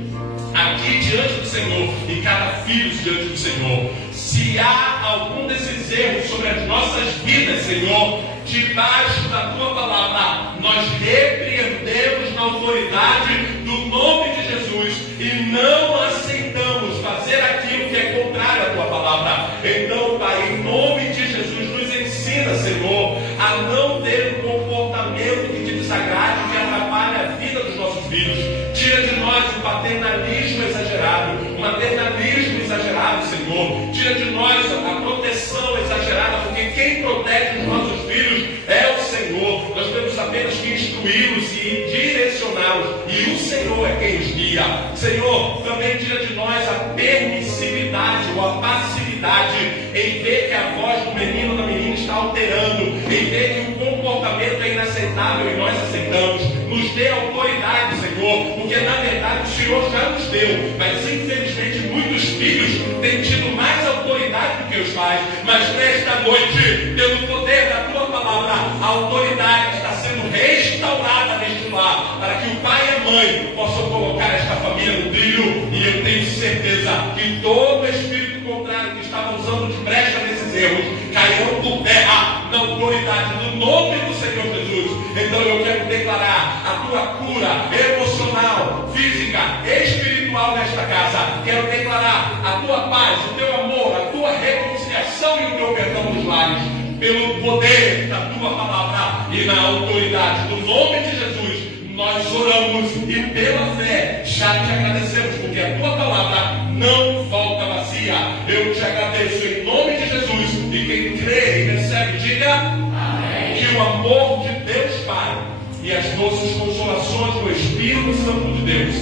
aqui diante do Senhor e cada filho diante do Senhor. Se há algum desses erros sobre as nossas vidas, Senhor, debaixo da tua palavra, nós repreendemos na autoridade do nome de Jesus e não aceitamos fazer aquilo que é contrário à tua palavra. Então, Pai, em nome de Jesus, nos ensina, Senhor, a não ter um comportamento que te desagrade, que atrapalhe a vida dos nossos filhos. Tira de nós o paternalismo exagerado, o maternalismo exagerado, Senhor. Tira de nós a proteção exagerada, porque quem protege os nossos filhos é o Senhor. Nós temos apenas que instruí-los e direcioná-los, e o Senhor é quem os guia. Senhor, também tira de nós a permissividade ou a passividade em ver que a voz do menino ou da menina está alterando, em ver que o comportamento é inaceitável e nós aceitamos. Nos dê autoridade, Senhor, porque na verdade o Senhor já nos deu, mas infelizmente muitos filhos têm tido mais autoridade do que os pais. Mas nesta noite, pelo poder da tua palavra, a autoridade está sendo restaurada neste lar, para que o pai e a mãe possam colocar esta família no trilho. E eu tenho certeza que todo espírito contrário que estava usando de brecha nesses erros cairão por terra na autoridade do nome do Senhor Jesus. Então eu quero declarar a tua cura emocional, física, espiritual nesta casa. Quero declarar a tua paz, o teu amor, a tua reconciliação e o teu perdão nos lares, pelo poder da tua palavra e na autoridade do nome de Jesus. Nós oramos e pela fé já te agradecemos, porque a tua palavra não volta vazia. Eu te agradeço em nome de Jesus, e quem crê e recebe, diga amém. Que o amor de Deus Pai e as doces consolações do Espírito Santo de Deus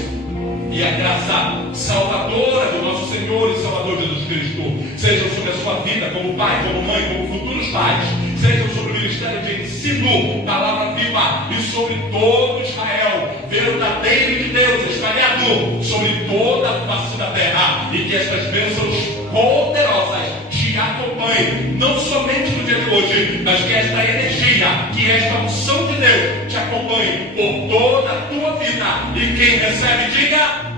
e a graça salvadora do nosso Senhor e Salvador Jesus Cristo sejam sobre a sua vida, como pai, como mãe, como futuros pais, sejam sobre o ministério de ensino, palavra viva, e sobre todo Israel, verdadeiro de Deus, espalhado sobre toda a face da terra, e que estas bênçãos poderosas te acompanhem, não somente no dia de hoje, mas que esta energia, que esta unção de Deus te acompanhe por toda a tua vida. E quem recebe, diga